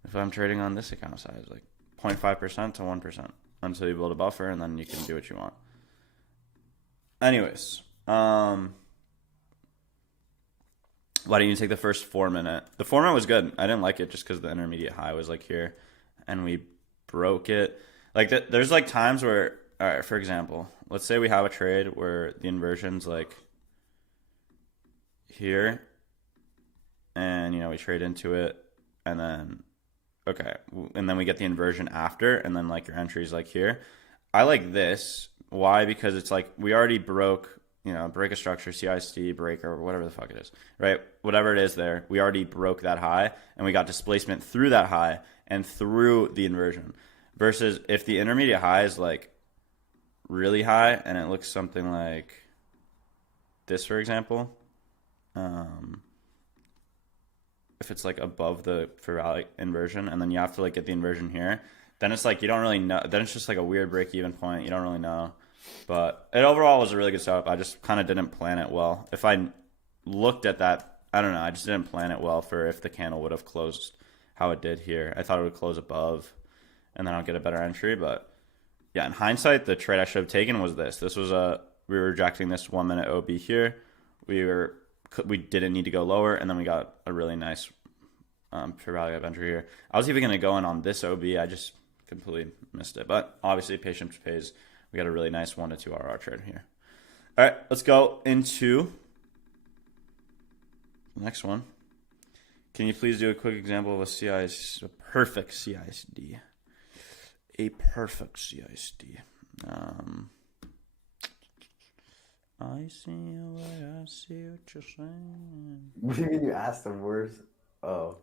if I'm trading on this account size? Like 0.5% to 1% until you build a buffer, and then you can do what you want. Anyways, why didn't you take the first 4 minute? The 4 minute was good. I didn't like it just because the intermediate high was like here, and we broke it. Like there's like times where, all right, for example, let's say we have a trade where the inversion's like here, and we trade into it, and then okay, and then we get the inversion after, and then like your entry's like here. I like this. Why? Because it's like we already broke, break a structure, CISD, break, or whatever the fuck it is, right? Whatever it is there, we already broke that high, and we got displacement through that high and through the inversion. Versus if the intermediate high is like really high, and it looks something like this, for example, if it's like above the fair value inversion, and then you have to like get the inversion here, then it's like you don't really know. Then it's just like a weird break-even point. You don't really know. But it overall was a really good setup. I just kind of didn't plan it well. If I looked at that, I don't know. I just didn't plan it well for if the candle would have closed how it did here. I thought it would close above, and then I'll get a better entry. But yeah, in hindsight, the trade I should have taken was this. This was we were rejecting this 1 minute OB here. We didn't need to go lower, and then we got a really nice fair value of entry here. I was even going to go in on this OB. I just completely missed it. But obviously, patience pays. We got a really nice 1 to 2 RR trade here. All right, let's go into the next one. Can you please do a quick example of a perfect CISD? A perfect CISD. I see you, I see what you're saying. What do you mean you asked them words? Oh.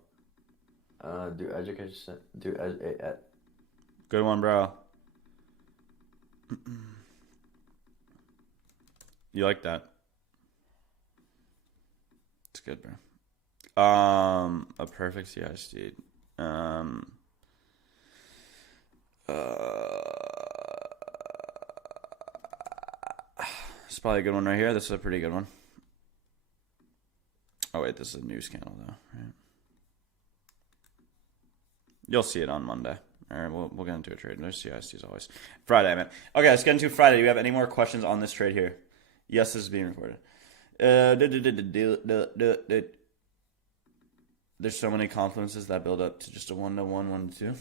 Do education, Good one, bro. You like that? It's good, bro. A perfect CISD. It's probably a good one right here. This is a pretty good one. Oh wait, this is a news candle though, right? You'll see it on Monday. All right, we'll get into a trade. There's CISDs always. Friday, man. Okay, let's get into Friday. Do you have any more questions on this trade here? Yes, this is being recorded. There's so many confluences that build up to just a 1 to 1, 1 to 2.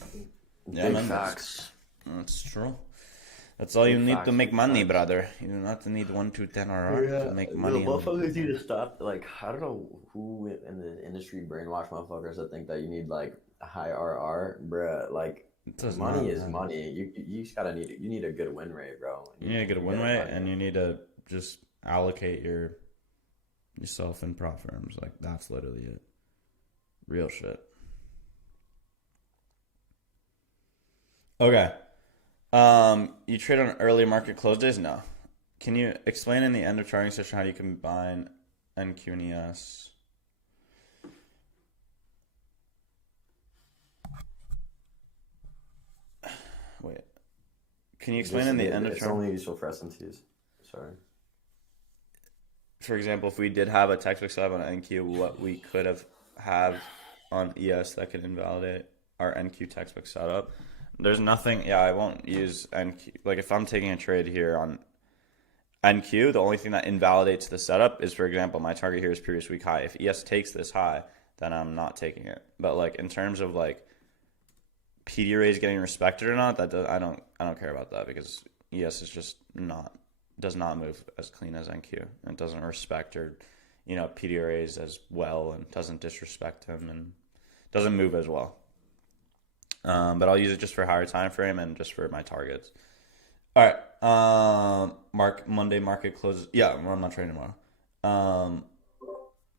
Yeah, Big man. facts. That's true. That's all you need to make money, brother. You do not need 1 to 10 RR to make money. The motherfuckers need to stop. Like, I don't know who in the industry brainwash motherfuckers that think that you need like a high RR, bruh. Like, money is money. You just gotta you need a good win rate, bro. You need a good win rate, and you need to just allocate yourself in prop firms. Like, that's literally it. Real shit. Okay. You trade on early market close days? No. Can you explain in the end of charting session how you combine NQ and ES? Wait. Can you explain in the end of It's charting? only useful for S&Ts. Sorry. For example, if we did have a textbook setup on NQ, what we could have on ES that could invalidate our NQ textbook setup. There's nothing. Yeah, I won't use NQ. Like, if I'm taking a trade here on NQ, the only thing that invalidates the setup is, for example, my target here is previous week high. If ES takes this high, then I'm not taking it. But like, in terms of like PD arrays getting respected or not, I don't care about that, because ES is just does not move as clean as NQ, and it doesn't respect or PD arrays as well, and doesn't disrespect him, and doesn't move as well. But I'll use it just for higher time frame and just for my targets. All right. Monday market closes. Yeah, I'm not trading tomorrow. Um,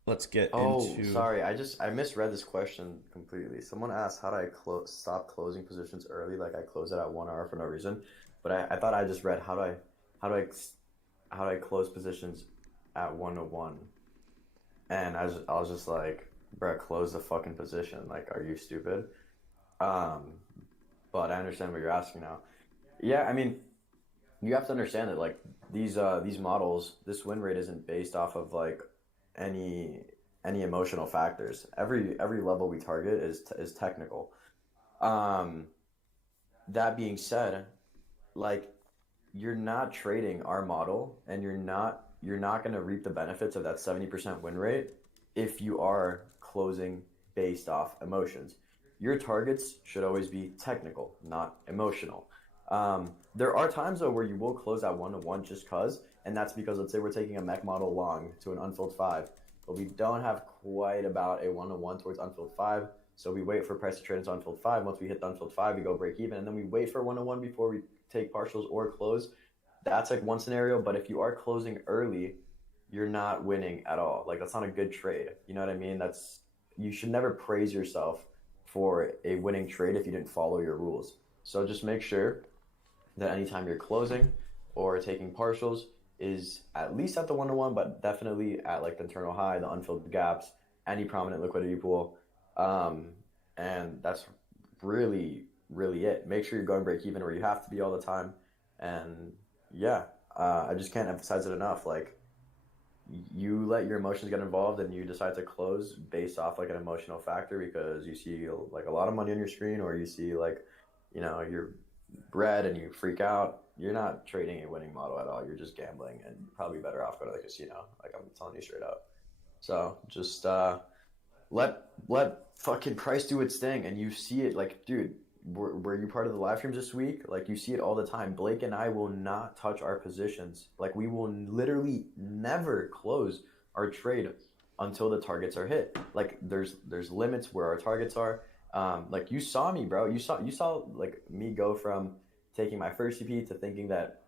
let's get Oh, into. sorry. I misread this question completely. Someone asked how do I stop closing positions early, like I close it at 1 hour for no reason. But I thought I just read how do how do I close positions at 101? And I was just like, bruh, close the fucking position. Like, are you stupid? Um, but I understand what you're asking now. Yeah, I mean, you have to understand that like these models, this win rate isn't based off of like any any emotional factors. Every level we target is technical. Um, that being said, like you're not trading our model and you're not going to reap the benefits of that 70% win rate if you are closing based off emotions. Your targets should always be technical, not emotional. There are times though where you will close at 1 to 1 just cause, and that's because let's say we're taking a mech model long to an unfilled 5, but we don't have quite about a 1 to 1 towards unfilled 5. So we wait for price to trade into unfilled 5. Once we hit the unfilled 5, we go break even, and then we wait for 1 to 1 before we take partials or close. That's like one scenario. But if you are closing early, you're not winning at all. Like that's not a good trade. You know what I mean? That's you should never praise yourself for a winning trade if you didn't follow your rules. So just make sure that anytime you're closing or taking partials is at least at the 1 to 1, but definitely at like the internal high, the unfilled gaps, any prominent liquidity pool. Um, and that's really, really it. Make sure you're going break even where you have to be all the time. And yeah, I just can't emphasize it enough. Like you let your emotions get involved and you decide to close based off like an emotional factor because you see like a lot of money on your screen or you see like, you're red and you freak out. You're not trading a winning model at all. You're just gambling and you're probably better off go to the casino. Like I'm telling you straight up. So just let fucking price do its thing, and you see it. Like, dude, were you part of the live streams this week? Like, you see it all the time. Blake and I will not touch our positions. Like, we will literally never close our trade until the targets are hit. Like, there's limits where our targets are. Like you saw me, bro. You saw like me go from taking my first CP to thinking that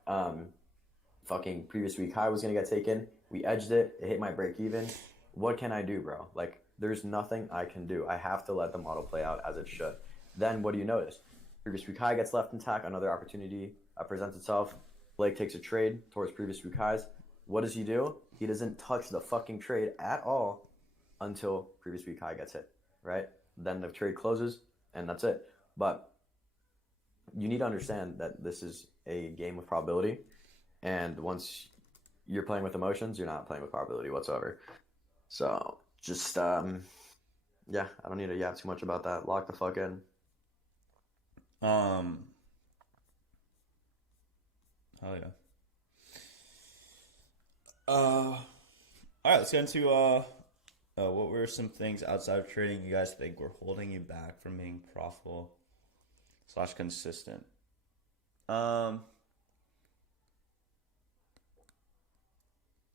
fucking previous week high was gonna get taken. We edged it. It hit my break even. What can I do, bro? Like, there's nothing I can do. I have to let the model play out as it should. Then what do you notice? Previous week high gets left intact. Another opportunity presents itself. Blake takes a trade towards previous week highs. What does he do? He doesn't touch the fucking trade at all until previous week high gets hit, right? Then the trade closes, and that's it. But you need to understand that this is a game of probability, and once you're playing with emotions, you're not playing with probability whatsoever. So just yeah, I don't need to yap too much about that. Lock the fuck in. Hell yeah. All right, let's get into what were some things outside of trading you guys think were holding you back from being profitable / consistent? Dude,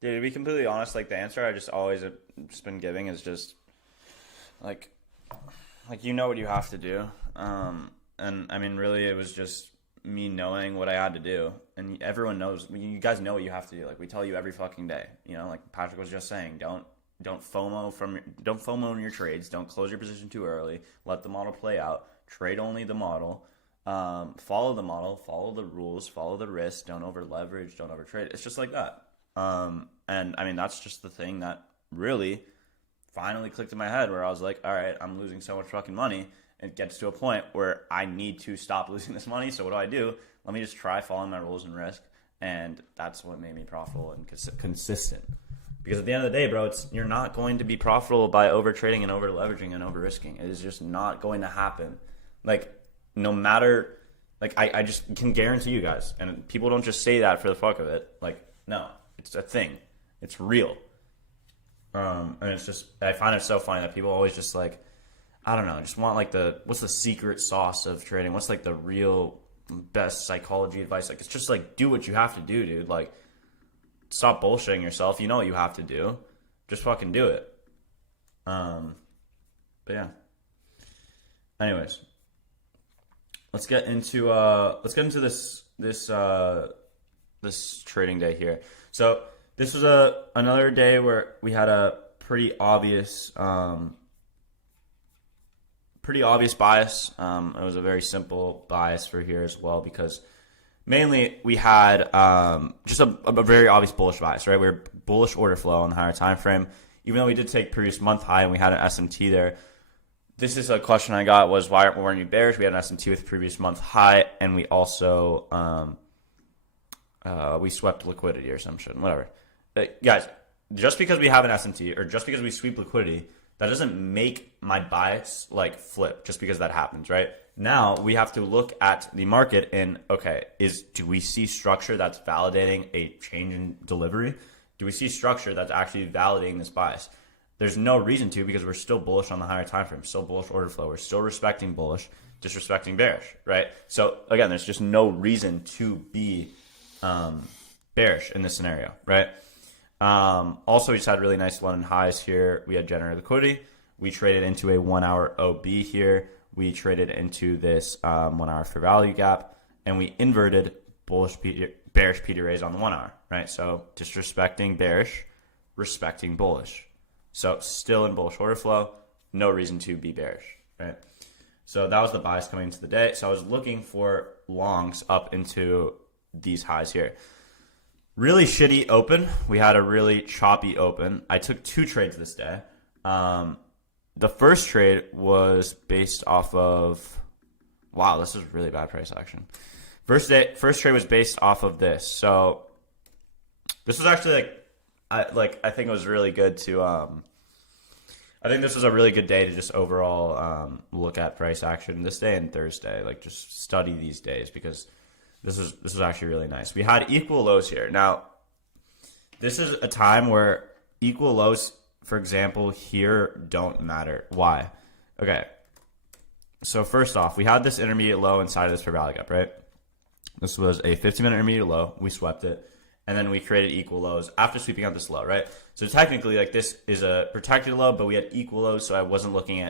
to be completely honest, like the answer I just always have just been giving is just like you know what you have to do. And I mean really it was just me knowing what I had to do. And everyone knows, you guys know what you have to do. Like we tell you every fucking day. Like Patrick was just saying, don't FOMO in your trades. Don't close your position too early. Let the model play out. Trade only the model. Follow the model. Follow the rules. Follow the risk. Don't over leverage. Don't over trade. It's just like that. And I mean that's just the thing that really finally clicked in my head where I was like, all right, I'm losing so much fucking money. And it gets to a point where I need to stop losing this money. So what do? Let me just try following my rules and risk. And that's what made me profitable and consistent. Because at the end of the day, bro, you're not going to be profitable by over trading and over leveraging and over risking. It is just not going to happen. Like, no matter, like, I just can guarantee you guys, and people don't just say that for the fuck of it. Like, no, it's a thing. It's real. And it's just, I find it so funny that people always just like, I don't know, just want like what's the secret sauce of trading? What's like the real best psychology advice? Like, it's just like, do what you have to do, dude. Like, stop bullshitting yourself. You know what you have to do. Just fucking do it. But yeah. Anyways, let's get into this this trading day here. So this was another day where we had a pretty obvious bias. It was a very simple bias for here as well, because mainly we had just a very obvious bullish bias, right? We were bullish order flow on the higher time frame, even though we did take previous month high and we had an SMT there. This is a question I got, was why weren't you bearish? We had an SMT with previous month high, and we also we swept liquidity or some shit, whatever. Guys, just because we have an SMT or just because we sweep liquidity, that doesn't make my bias like flip just because that happens, right? Now we have to look at the market and, okay, do we see structure that's validating a change in delivery? Do we see structure that's actually validating this bias? There's no reason to, because we're still bullish on the higher time frame, still bullish order flow. We're still respecting bullish, disrespecting bearish, right? So again, there's just no reason to be bearish in this scenario, right? Also, we just had really nice London highs here. We had generated liquidity. We traded into a 1 hour OB here. We traded into this 1 hour fair value gap, and we inverted bearish PD raise on the 1 hour, right? So disrespecting bearish, respecting bullish. So still in bullish order flow, no reason to be bearish, right? So that was the bias coming into the day. So I was looking for longs up into these highs here. Really shitty open. We had a really choppy open. I took 2 trades this day. The first trade was based off of, wow, this is really bad price action. First trade was based off of this. So this was actually I think it was really good to I think this was a really good day to just overall look at price action this day and Thursday. Like, just study these days, because this is actually really nice. We had equal lows here. Now, this is a time where equal lows, for example, here don't matter. Why? Okay. So first off, we had this intermediate low inside of this fair value gap, right? This was a 15-minute intermediate low. We swept it. And then we created equal lows after sweeping out this low, right? So technically, like, this is a protected low, but we had equal lows, so I wasn't looking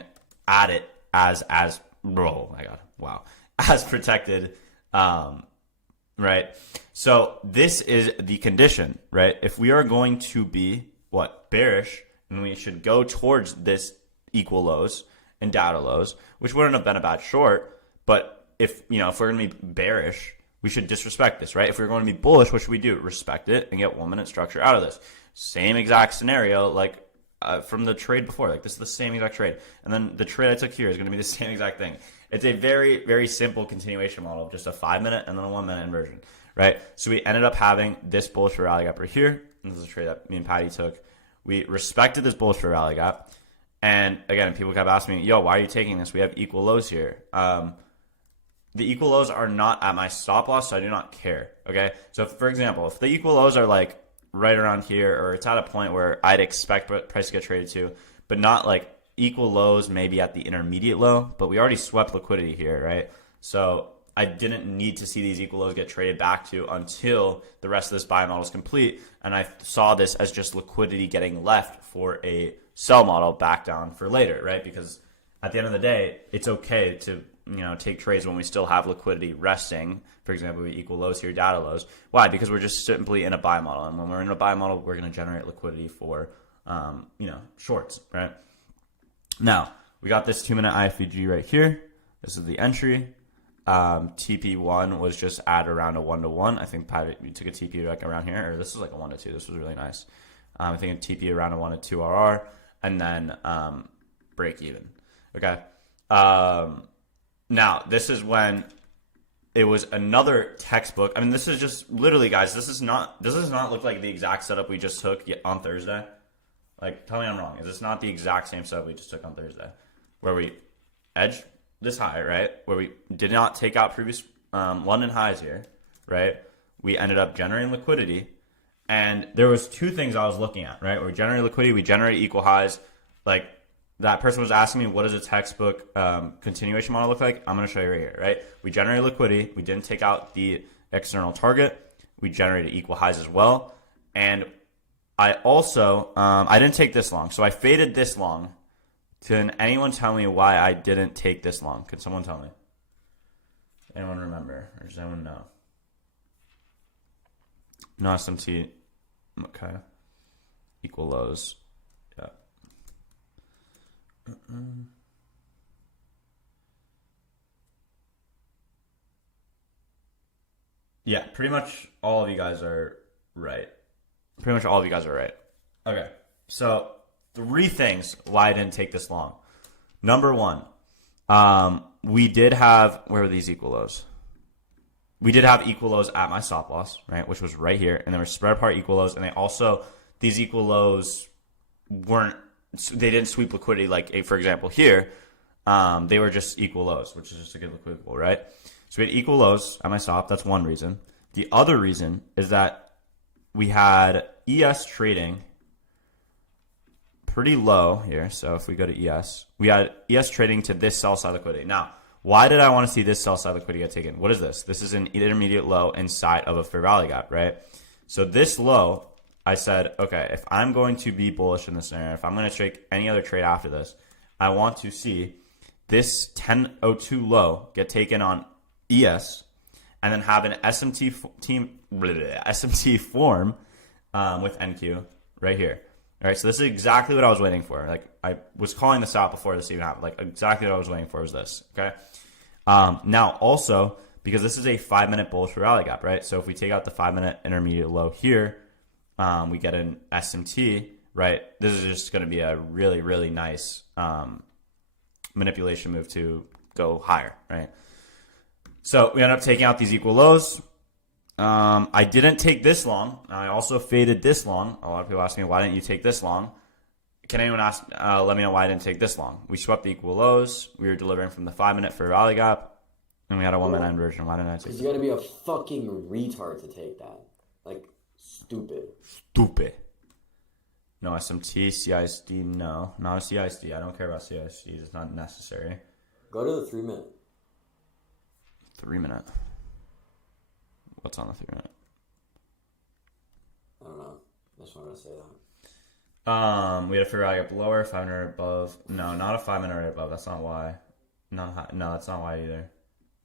at it as oh my god, wow, as protected, right? So this is the condition, right? If we are going to be bearish, and we should go towards this equal lows and data lows, which wouldn't have been a bad short, but if we're going to be bearish, we should disrespect this, right? If we're going to be bullish, what should we do? Respect it and get 1 minute structure out of this. Same exact scenario, like from the trade before. Like, this is the same exact trade. And then the trade I took here is going to be the same exact thing. It's a very, very simple continuation model of just a 5 minute and then a 1 minute inversion, right? So we ended up having this bullish rally gap right here. And this is a trade that me and Patty took. We respected this bullish rally gap. And again, people kept asking me, yo, why are you taking this? We have equal lows here. The equal lows are not at my stop loss, so I do not care, okay? So, for example, if the equal lows are like right around here, or it's at a point where I'd expect price to get traded to, but not like equal lows maybe at the intermediate low, but we already swept liquidity here, right? So I didn't need to see these equal lows get traded back to until the rest of this buy model is complete, and I saw this as just liquidity getting left for a sell model back down for later, right? Because at the end of the day, it's okay to take trades when we still have liquidity resting. For example, we equal lows here, data lows. Why? Because we're just simply in a buy model. And when we're in a buy model, we're going to generate liquidity for, shorts, right? Now, we got this 2 minute IFVG right here. This is the entry. TP1 was just at around a 1-to-1. I think we took a TP like around here, or this is like a 1-to-2. This was really nice. I think a TP around a 1-to-2 RR, and then break even. Okay. Now, this is when it was another textbook. I mean, this is just literally, guys, this does not look like the exact setup we just took on Thursday. Like, tell me I'm wrong. Is this not the exact same setup we just took on Thursday? Where we edged this high, right? Where we did not take out previous London highs here, right? We ended up generating liquidity. And there was 2 things I was looking at, right? Where we generated liquidity, we generated equal highs. Like, that person was asking me, what does a textbook continuation model look like? I'm going to show you right here, right? We generated liquidity. We didn't take out the external target. We generated equal highs as well. And I also, I didn't take this long. So I faded this long. Can anyone tell me why I didn't take this long? Could someone tell me? Anyone remember? Or does anyone know? No SMT. Okay. Equal lows. Yeah. Yeah, pretty much all of you guys are right. Pretty much all of you guys are right. Okay. So, 3 things why I didn't take this long. Number 1, we did have, where were these equal lows? We did have equal lows at my stop loss, right, which was right here, and they were spread apart equal lows, and they also, these equal lows they didn't sweep liquidity like, for example, here. They were just equal lows, which is just a good liquidity pool, right? So we had equal lows at my stop. That's one reason. The other reason is that we had ES trading pretty low here. So if we go to ES, we had ES trading to this sell side liquidity. Now, why did I want to see this sell side liquidity get taken? What is this? This is an intermediate low inside of a fair value gap, right? So this low, I said, okay, if I'm going to be bullish in this scenario, if I'm going to take any other trade after this, I want to see this 1002 low get taken on ES and then have an SMT form with NQ right here. All right, so this is exactly what I was waiting for. Like, I was calling this out before this even happened. Like, exactly what I was waiting for was this, okay? Now, also, because this is a 5-minute bullish rally gap, right? So if we take out the 5-minute intermediate low here, we get an SMT, right? This is just going to be a really, really nice manipulation move to go higher, right? So we end up taking out these equal lows. I didn't take this long. I also faded this long. A lot of people ask me, why didn't you take this long? Can anyone let me know why I didn't take this long? We swept the equal lows. We were delivering from the 5-minute for a rally gap. And we had a 1-minute inversion. Why didn't I take Because it? you gotta be a fucking retard to take that. Like, stupid. Stupid. No SMT, CISD, no. Not a CISD. I don't care about CISD. It's not necessary. Go to the 3-minute. 3-minute. What's on the 3-minute? I don't know. I just wanted to say that. We had a fair value up lower, 500 above. No, not a 5-minute right above. That's not why. No, that's not why either.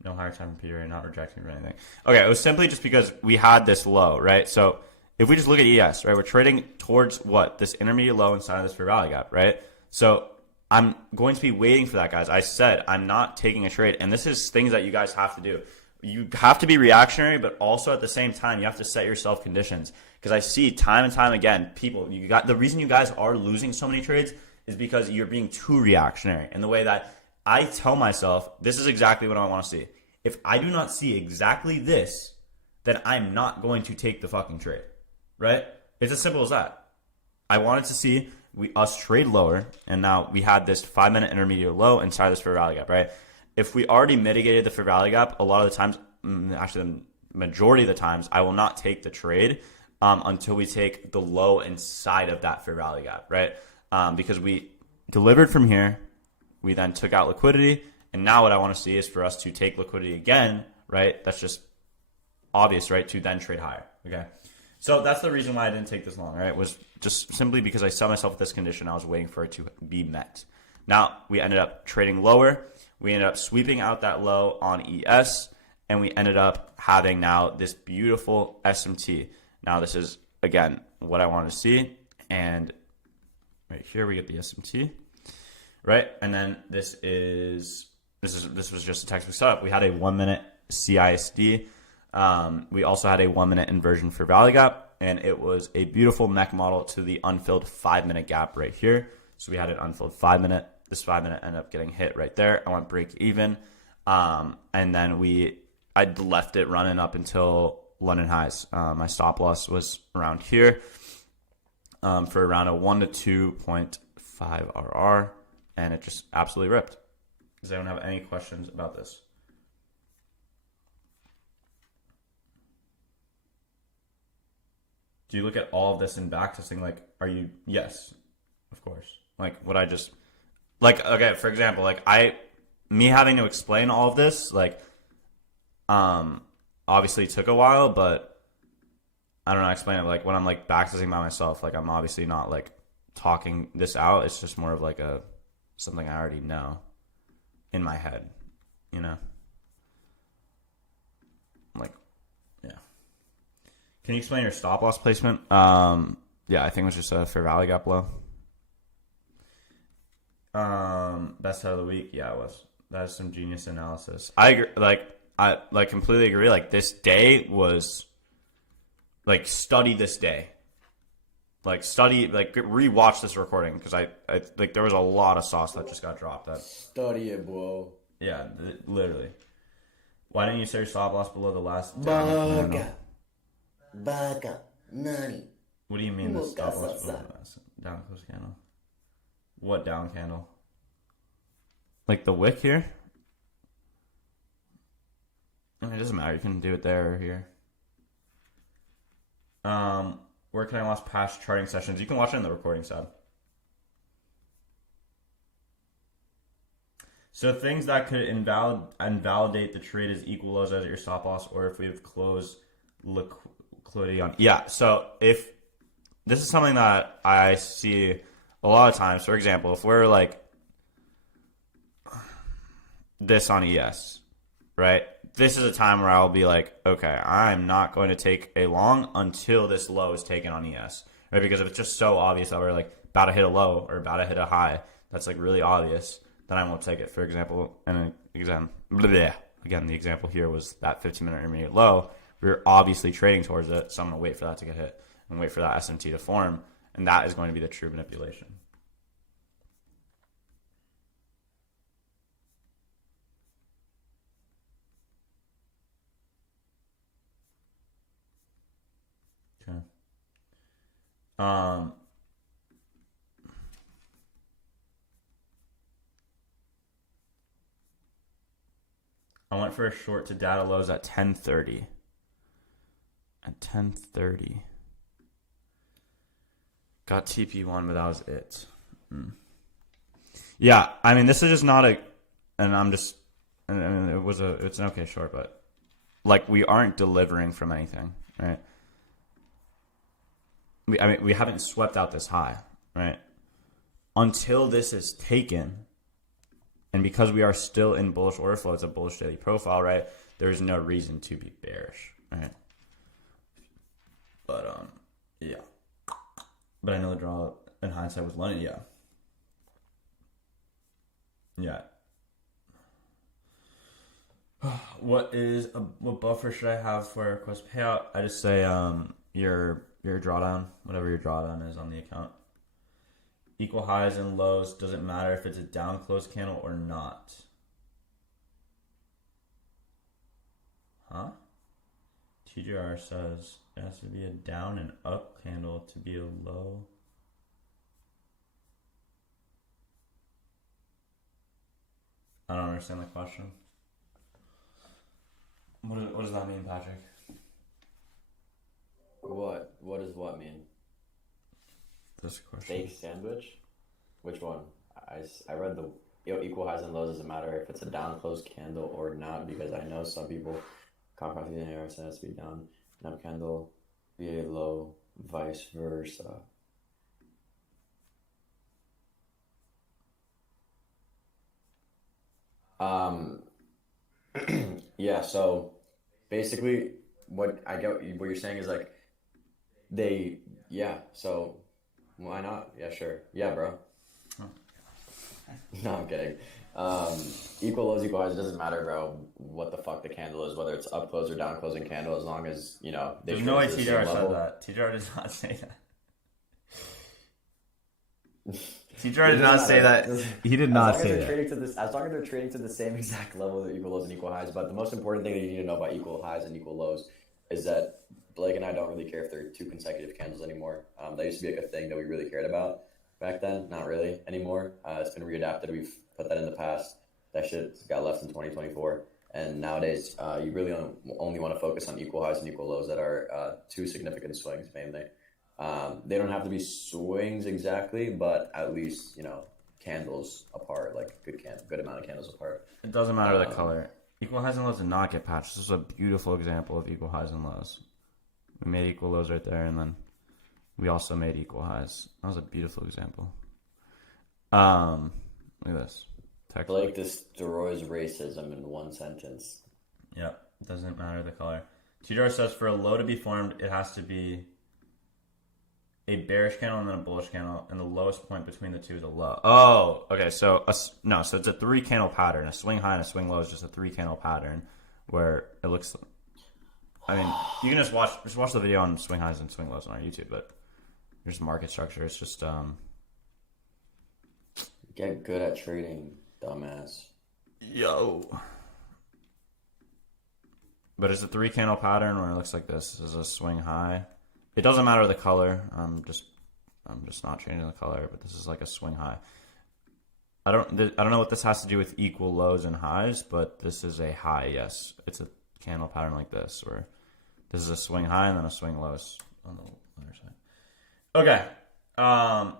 No higher time period, not rejecting or anything. Okay, it was simply just because we had this low, right? So if we just look at ES, right, we're trading towards what? This intermediate low inside of this fair value gap, right? So I'm going to be waiting for that, guys. I said I'm not taking a trade, and this is things that you guys have to do. You have to be reactionary, but also at the same time, you have to set yourself conditions. Because I see time and time again, people, the reason you guys are losing so many trades is because you're being too reactionary. In the way that I tell myself, this is exactly what I want to see. If I do not see exactly this, then I'm not going to take the fucking trade, right? It's as simple as that. I wanted to see us trade lower, and now we had this 5-minute intermediate low inside this fair value gap, right? If we already mitigated the fair value gap, a lot of the times, actually the majority of the times, I will not take the trade until we take the low inside of that fair value gap, right? Because we delivered from here, we then took out liquidity, and now what I want to see is for us to take liquidity again, right? That's just obvious, right? To then trade higher, okay? So that's the reason why I didn't take this long, right? Was just simply because I set myself this condition. I was waiting for it to be met. Now, we ended up trading lower. We ended up sweeping out that low on ES, and we ended up having now this beautiful SMT. Now, this is, again, what I want to see. And right here, we get the SMT, right? And then this was just a textbook setup. We had a 1-minute CISD. We also had a 1-minute inversion for value gap, and it was a beautiful mech model to the unfilled 5-minute gap right here. So we had an unfilled 5-minute. This 5-minute ended up getting hit right there. I went break even, and then I left it running up until London highs. My stop loss was around here for around a 1 to 2.5 RR, and it just absolutely ripped. Does anyone have any questions about this? Do you look at all of this in backtesting? Like, yes, of course. Like, would I just, like, okay, for example, like, me having to explain all of this, like, obviously took a while, but I don't know, I explain it, like, when I'm, like, backtesting by myself, like, I'm obviously not, like, talking this out. It's just more of, like, something I already know in my head, you know? Like, yeah. Can you explain your stop loss placement? Yeah, I think it was just a fair value gap low. Best out of the week. Yeah, it was. That is some genius analysis. I agree, I completely agree. Like this day was like study this day. Like study, like rewatch this recording because I like there was a lot of sauce that just got dropped. That Study it, bro. yeah, literally. Why didn't you set your stop loss below the last? Baka. Nani. What do you mean the stop loss below the last down close candle? What down candle? Like the wick here? I mean, it doesn't matter. You can do it there or here. Where can I watch past charting sessions? You can watch it in the recording side. So things that could invalidate the trade as equal lows as your stop loss, or if we have closed liquidity on. Yeah. So if this is something that I see a lot of times, for example, if we're like this on ES, right? This is a time where I'll be like, okay, I'm not going to take a long until this low is taken on ES, right? Because if it's just so obvious that we're like about to hit a low or about to hit a high, that's like really obvious, then I won't take it. For example, again, the example here was that 15-minute intermediate low. We were obviously trading towards it, so I'm going to wait for that to get hit and wait for that SMT to form, and that is going to be the true manipulation. Okay. I went for a short to data lows at 10:30. At 10:30. Got TP1, but that was it. Yeah, I mean, this is just not a, and I'm just, and it's an okay short, but like we aren't delivering from anything, right? We haven't swept out this high, right? Until this is taken, and because we are still in bullish order flow, it's a bullish daily profile, right? There's no reason to be bearish, right? But yeah. But I know the draw in hindsight was London, yeah. Yeah. What buffer should I have for a request payout? I just say your drawdown, whatever your drawdown is on the account. Equal highs and lows. Doesn't matter if it's a down close candle or not. Huh? TJR says it has to be a down and up candle to be a low. I don't understand the question. What does that mean, Patrick? What? What does what mean? This question. Steak sandwich? Which one? I read the equal highs and lows doesn't matter if it's a down close candle or not, because I know some people compromise the air says to be down and up candle be a low, vice versa. Yeah, so basically what I get what you're saying is like so why not? Yeah, sure. Yeah, bro. No, I'm kidding. Equal lows, equal highs, it doesn't matter, bro, what the fuck the candle is, whether it's up close or down closing candle, as long as, you know, there's no way TJR said that. TJR does not say that. TJR did not say that. He did not say that. As long as they're trading to the same exact level, they're equal lows and equal highs. But the most important thing that you need to know about equal highs and equal lows is that Blake and I don't really care if they're two consecutive candles anymore. That used to be like a thing that we really cared about back then. Not really anymore. It's been readapted. We've put that in the past. That shit got left in 2024. And nowadays, you really only want to focus on equal highs and equal lows that are two significant swings, mainly. They don't have to be swings exactly, but at least, you know, candles apart, like good amount of candles apart. It doesn't matter the color. Equal highs and lows did not get patched. This is a beautiful example of equal highs and lows. We made equal lows right there, and then we also made equal highs. That was a beautiful example. Look at this. Text. Blake destroys racism in one sentence. Yep. Doesn't matter the color. TJR says for a low to be formed, it has to be a bearish candle and then a bullish candle, and the lowest point between the two is a low. Oh, okay. So so it's a 3 candle pattern. A swing high and a swing low is just a 3 candle pattern where it looks. I mean, you can just watch the video on swing highs and swing lows on our YouTube, but there's market structure. It's just Get good at trading, dumbass. Yo. But it's a 3 candle pattern where it looks like this. This is a swing high. It doesn't matter the color. I'm just not changing the color, but this is like a swing high. I don't know what this has to do with equal lows and highs, but this is a high. Yes, it's a candle pattern like this where this is a swing high and then a swing lows on the other side. Okay.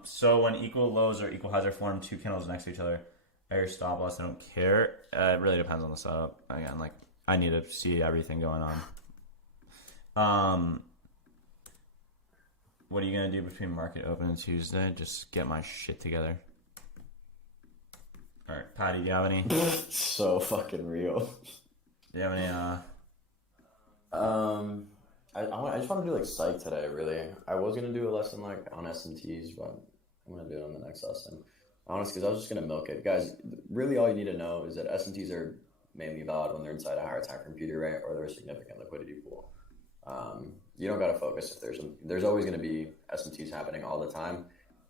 So when equal lows or equal highs are formed, 2 candles next to each other, at your stop loss, I don't care. It really depends on the setup. Again, like I need to see everything going on. What are you gonna do between market open and Tuesday? Just get my shit together. All right, Patty, do you have any? So fucking real. Do you have any? I just want to do like psych today. Really, I was gonna do a lesson like on S&Ts, but I'm gonna do it on the next lesson. Honestly, because I was just gonna milk it, guys. Really, all you need to know is that S&Ts are mainly valid when they're inside a higher time frame PD rate or they're a significant liquidity pool. You don't gotta focus if there's always gonna be S&Ts happening all the time,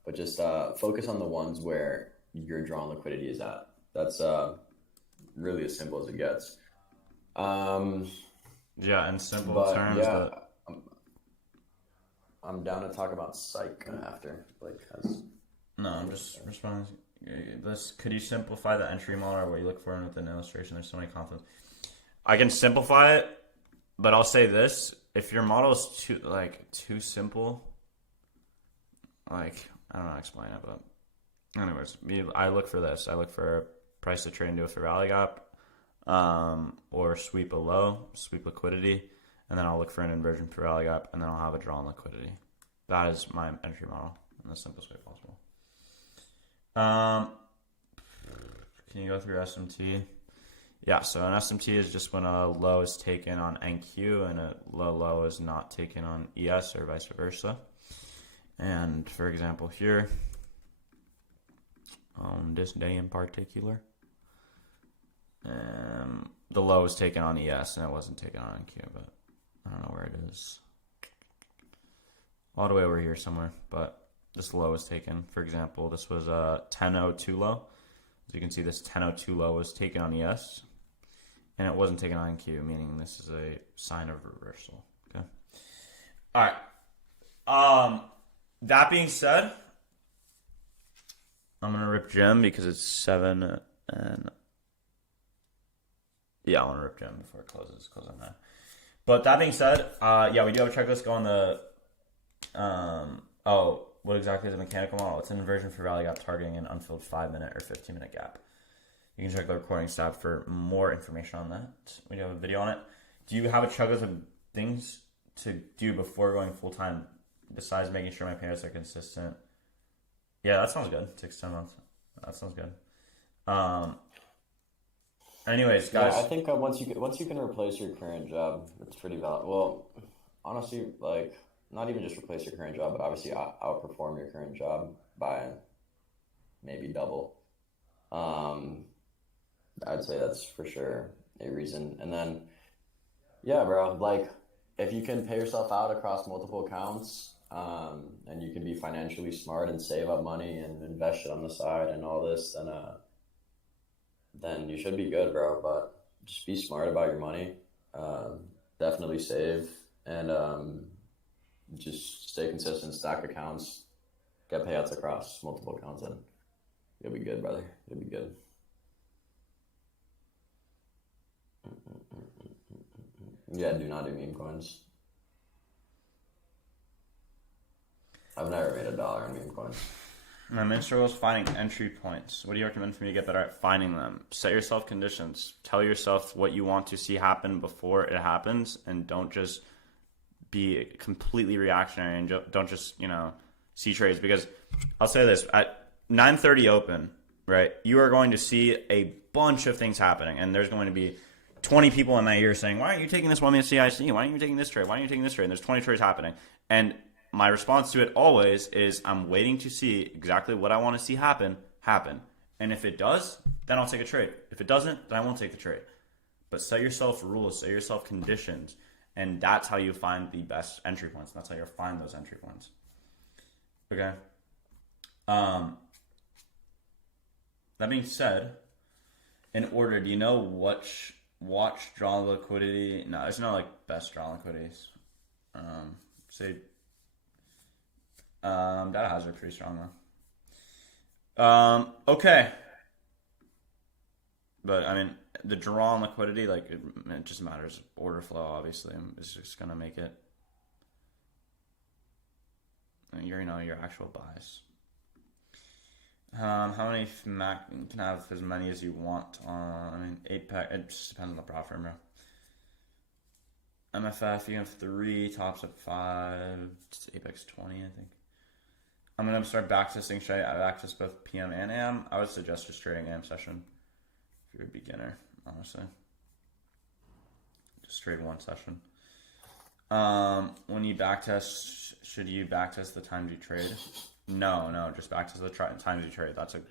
but just focus on the ones where your drawn liquidity is at. That's really as simple as it gets. Yeah, in simple terms. Yeah, I'm down to talk about psych after. No, I'm just responding. Could you simplify the entry model or what you look for with an illustration? There's so many conflicts. I can simplify it, but I'll say this: if your model is too simple, I don't know how to explain it, but anyways, I look for this. I look for price to trade into a fair value gap, or sweep a low, sweep liquidity, and then I'll look for an inversion fair value gap, and then I'll have a drawn liquidity. That is my entry model in the simplest way possible. Can you go through SMT? Yeah, so an SMT is just when a low is taken on NQ and a low is not taken on ES or vice versa. And for example here, on this day in particular, the low was taken on ES and it wasn't taken on NQ, but I don't know where it is. All the way over here somewhere, but this low was taken. For example, this was a 10.02 low. As you can see, this 10.02 low was taken on ES, and it wasn't taken on NQ, meaning this is a sign of reversal. Okay. All right. That being said, I'm gonna rip Gem because it's 7 and yeah, I want to rip Gem before it closes because I'm mad. But that being said, yeah, we do have a checklist going the what exactly is a mechanical model? It's an inversion for value gap targeting an unfilled 5-minute or 15-minute gap. You can check the recording tab for more information on that. We do have a video on it. Do you have a checklist of things to do before going full time besides making sure my payouts are consistent? Yeah, that sounds good. 6 to 10 months. That sounds good. Anyways, guys. Yeah, I think once you can replace your current job, it's pretty valid. Well, honestly, like not even just replace your current job, but obviously outperform your current job by maybe double. I'd say that's for sure a reason. And then, yeah, bro, like if you can pay yourself out across multiple accounts, and you can be financially smart and save up money and invest it on the side and all this, then you should be good, bro. But just be smart about your money. Definitely save and just stay consistent, stack accounts, get payouts across multiple accounts, and you'll be good, brother. You'll be good. Yeah, do not do meme coins. I've never made $1 on meme coins. My main struggle is finding entry points. What do you recommend for me to get better at finding them? Set yourself conditions. Tell yourself what you want to see happen before it happens, and don't just be completely reactionary and don't just, see trades. Because I'll say this, at 9:30 open, right, you are going to see a bunch of things happening, and there's going to be 20 people in my ear saying, why aren't you taking this 1 minute CIC? Why aren't you taking this trade? Why aren't you taking this trade? And there's 20 trades happening. And my response to it always is I'm waiting to see exactly what I want to see happen. And if it does, then I'll take a trade. If it doesn't, then I won't take the trade. But set yourself rules, set yourself conditions, and that's how you find the best entry points. That's how you find those entry points. Okay. That being said, in order, do you know watch draw liquidity? No, there's no like best draw liquidities. Say data hazard are pretty strong though. Okay. But I mean, the draw and liquidity, like it just matters. Order flow, obviously, is just gonna make it. Your actual bias. How many Mac can have as many as you want on? I mean, 8-pack. It just depends on the prop firm, bro. MFF, you have 3, tops at 5, it's Apex 20, I think. I'm gonna start backtesting. Should I backtest both PM and AM? I would suggest just trading AM session if you're a beginner, honestly. Just trade one session. When you backtest, should you backtest the times you trade? No, just backtest the times you trade. That's a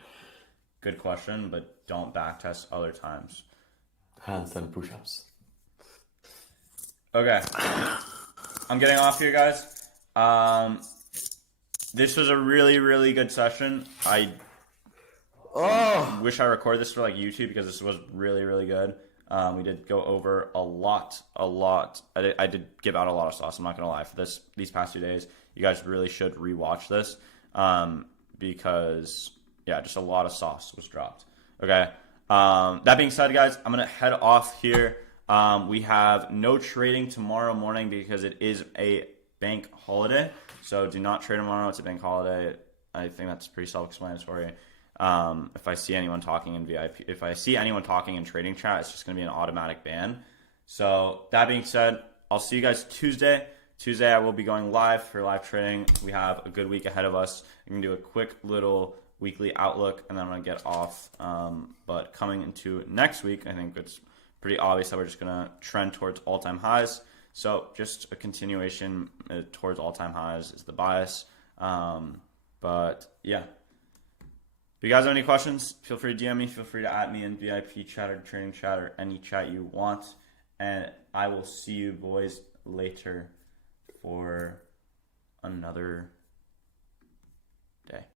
good question, but don't backtest other times. Handstand push-ups. Okay. I'm getting off here, guys. This was a really, really good session. I wish I recorded this for like YouTube because this was really, really good. We did go over a lot. I did give out a lot of sauce. I'm not gonna lie. For these past 2 days, you guys really should rewatch this because just a lot of sauce was dropped. Okay. That being said, guys, I'm gonna head off here. We have no trading tomorrow morning because it is a bank holiday. So do not trade tomorrow. It's a bank holiday. I think that's pretty self-explanatory. If I see anyone talking in VIP, if I see anyone talking in trading chat, it's just going to be an automatic ban. So that being said, I'll see you guys Tuesday. Tuesday, I will be going live for live trading. We have a good week ahead of us. I'm going to do a quick little weekly outlook, and then I'm going to get off. But coming into next week, I think it's pretty obvious that we're just going to trend towards all-time highs. So just a continuation towards all-time highs is the bias. But yeah. If you guys have any questions, feel free to DM me. Feel free to add me in VIP chat or trading chat or any chat you want. And I will see you boys later for another day.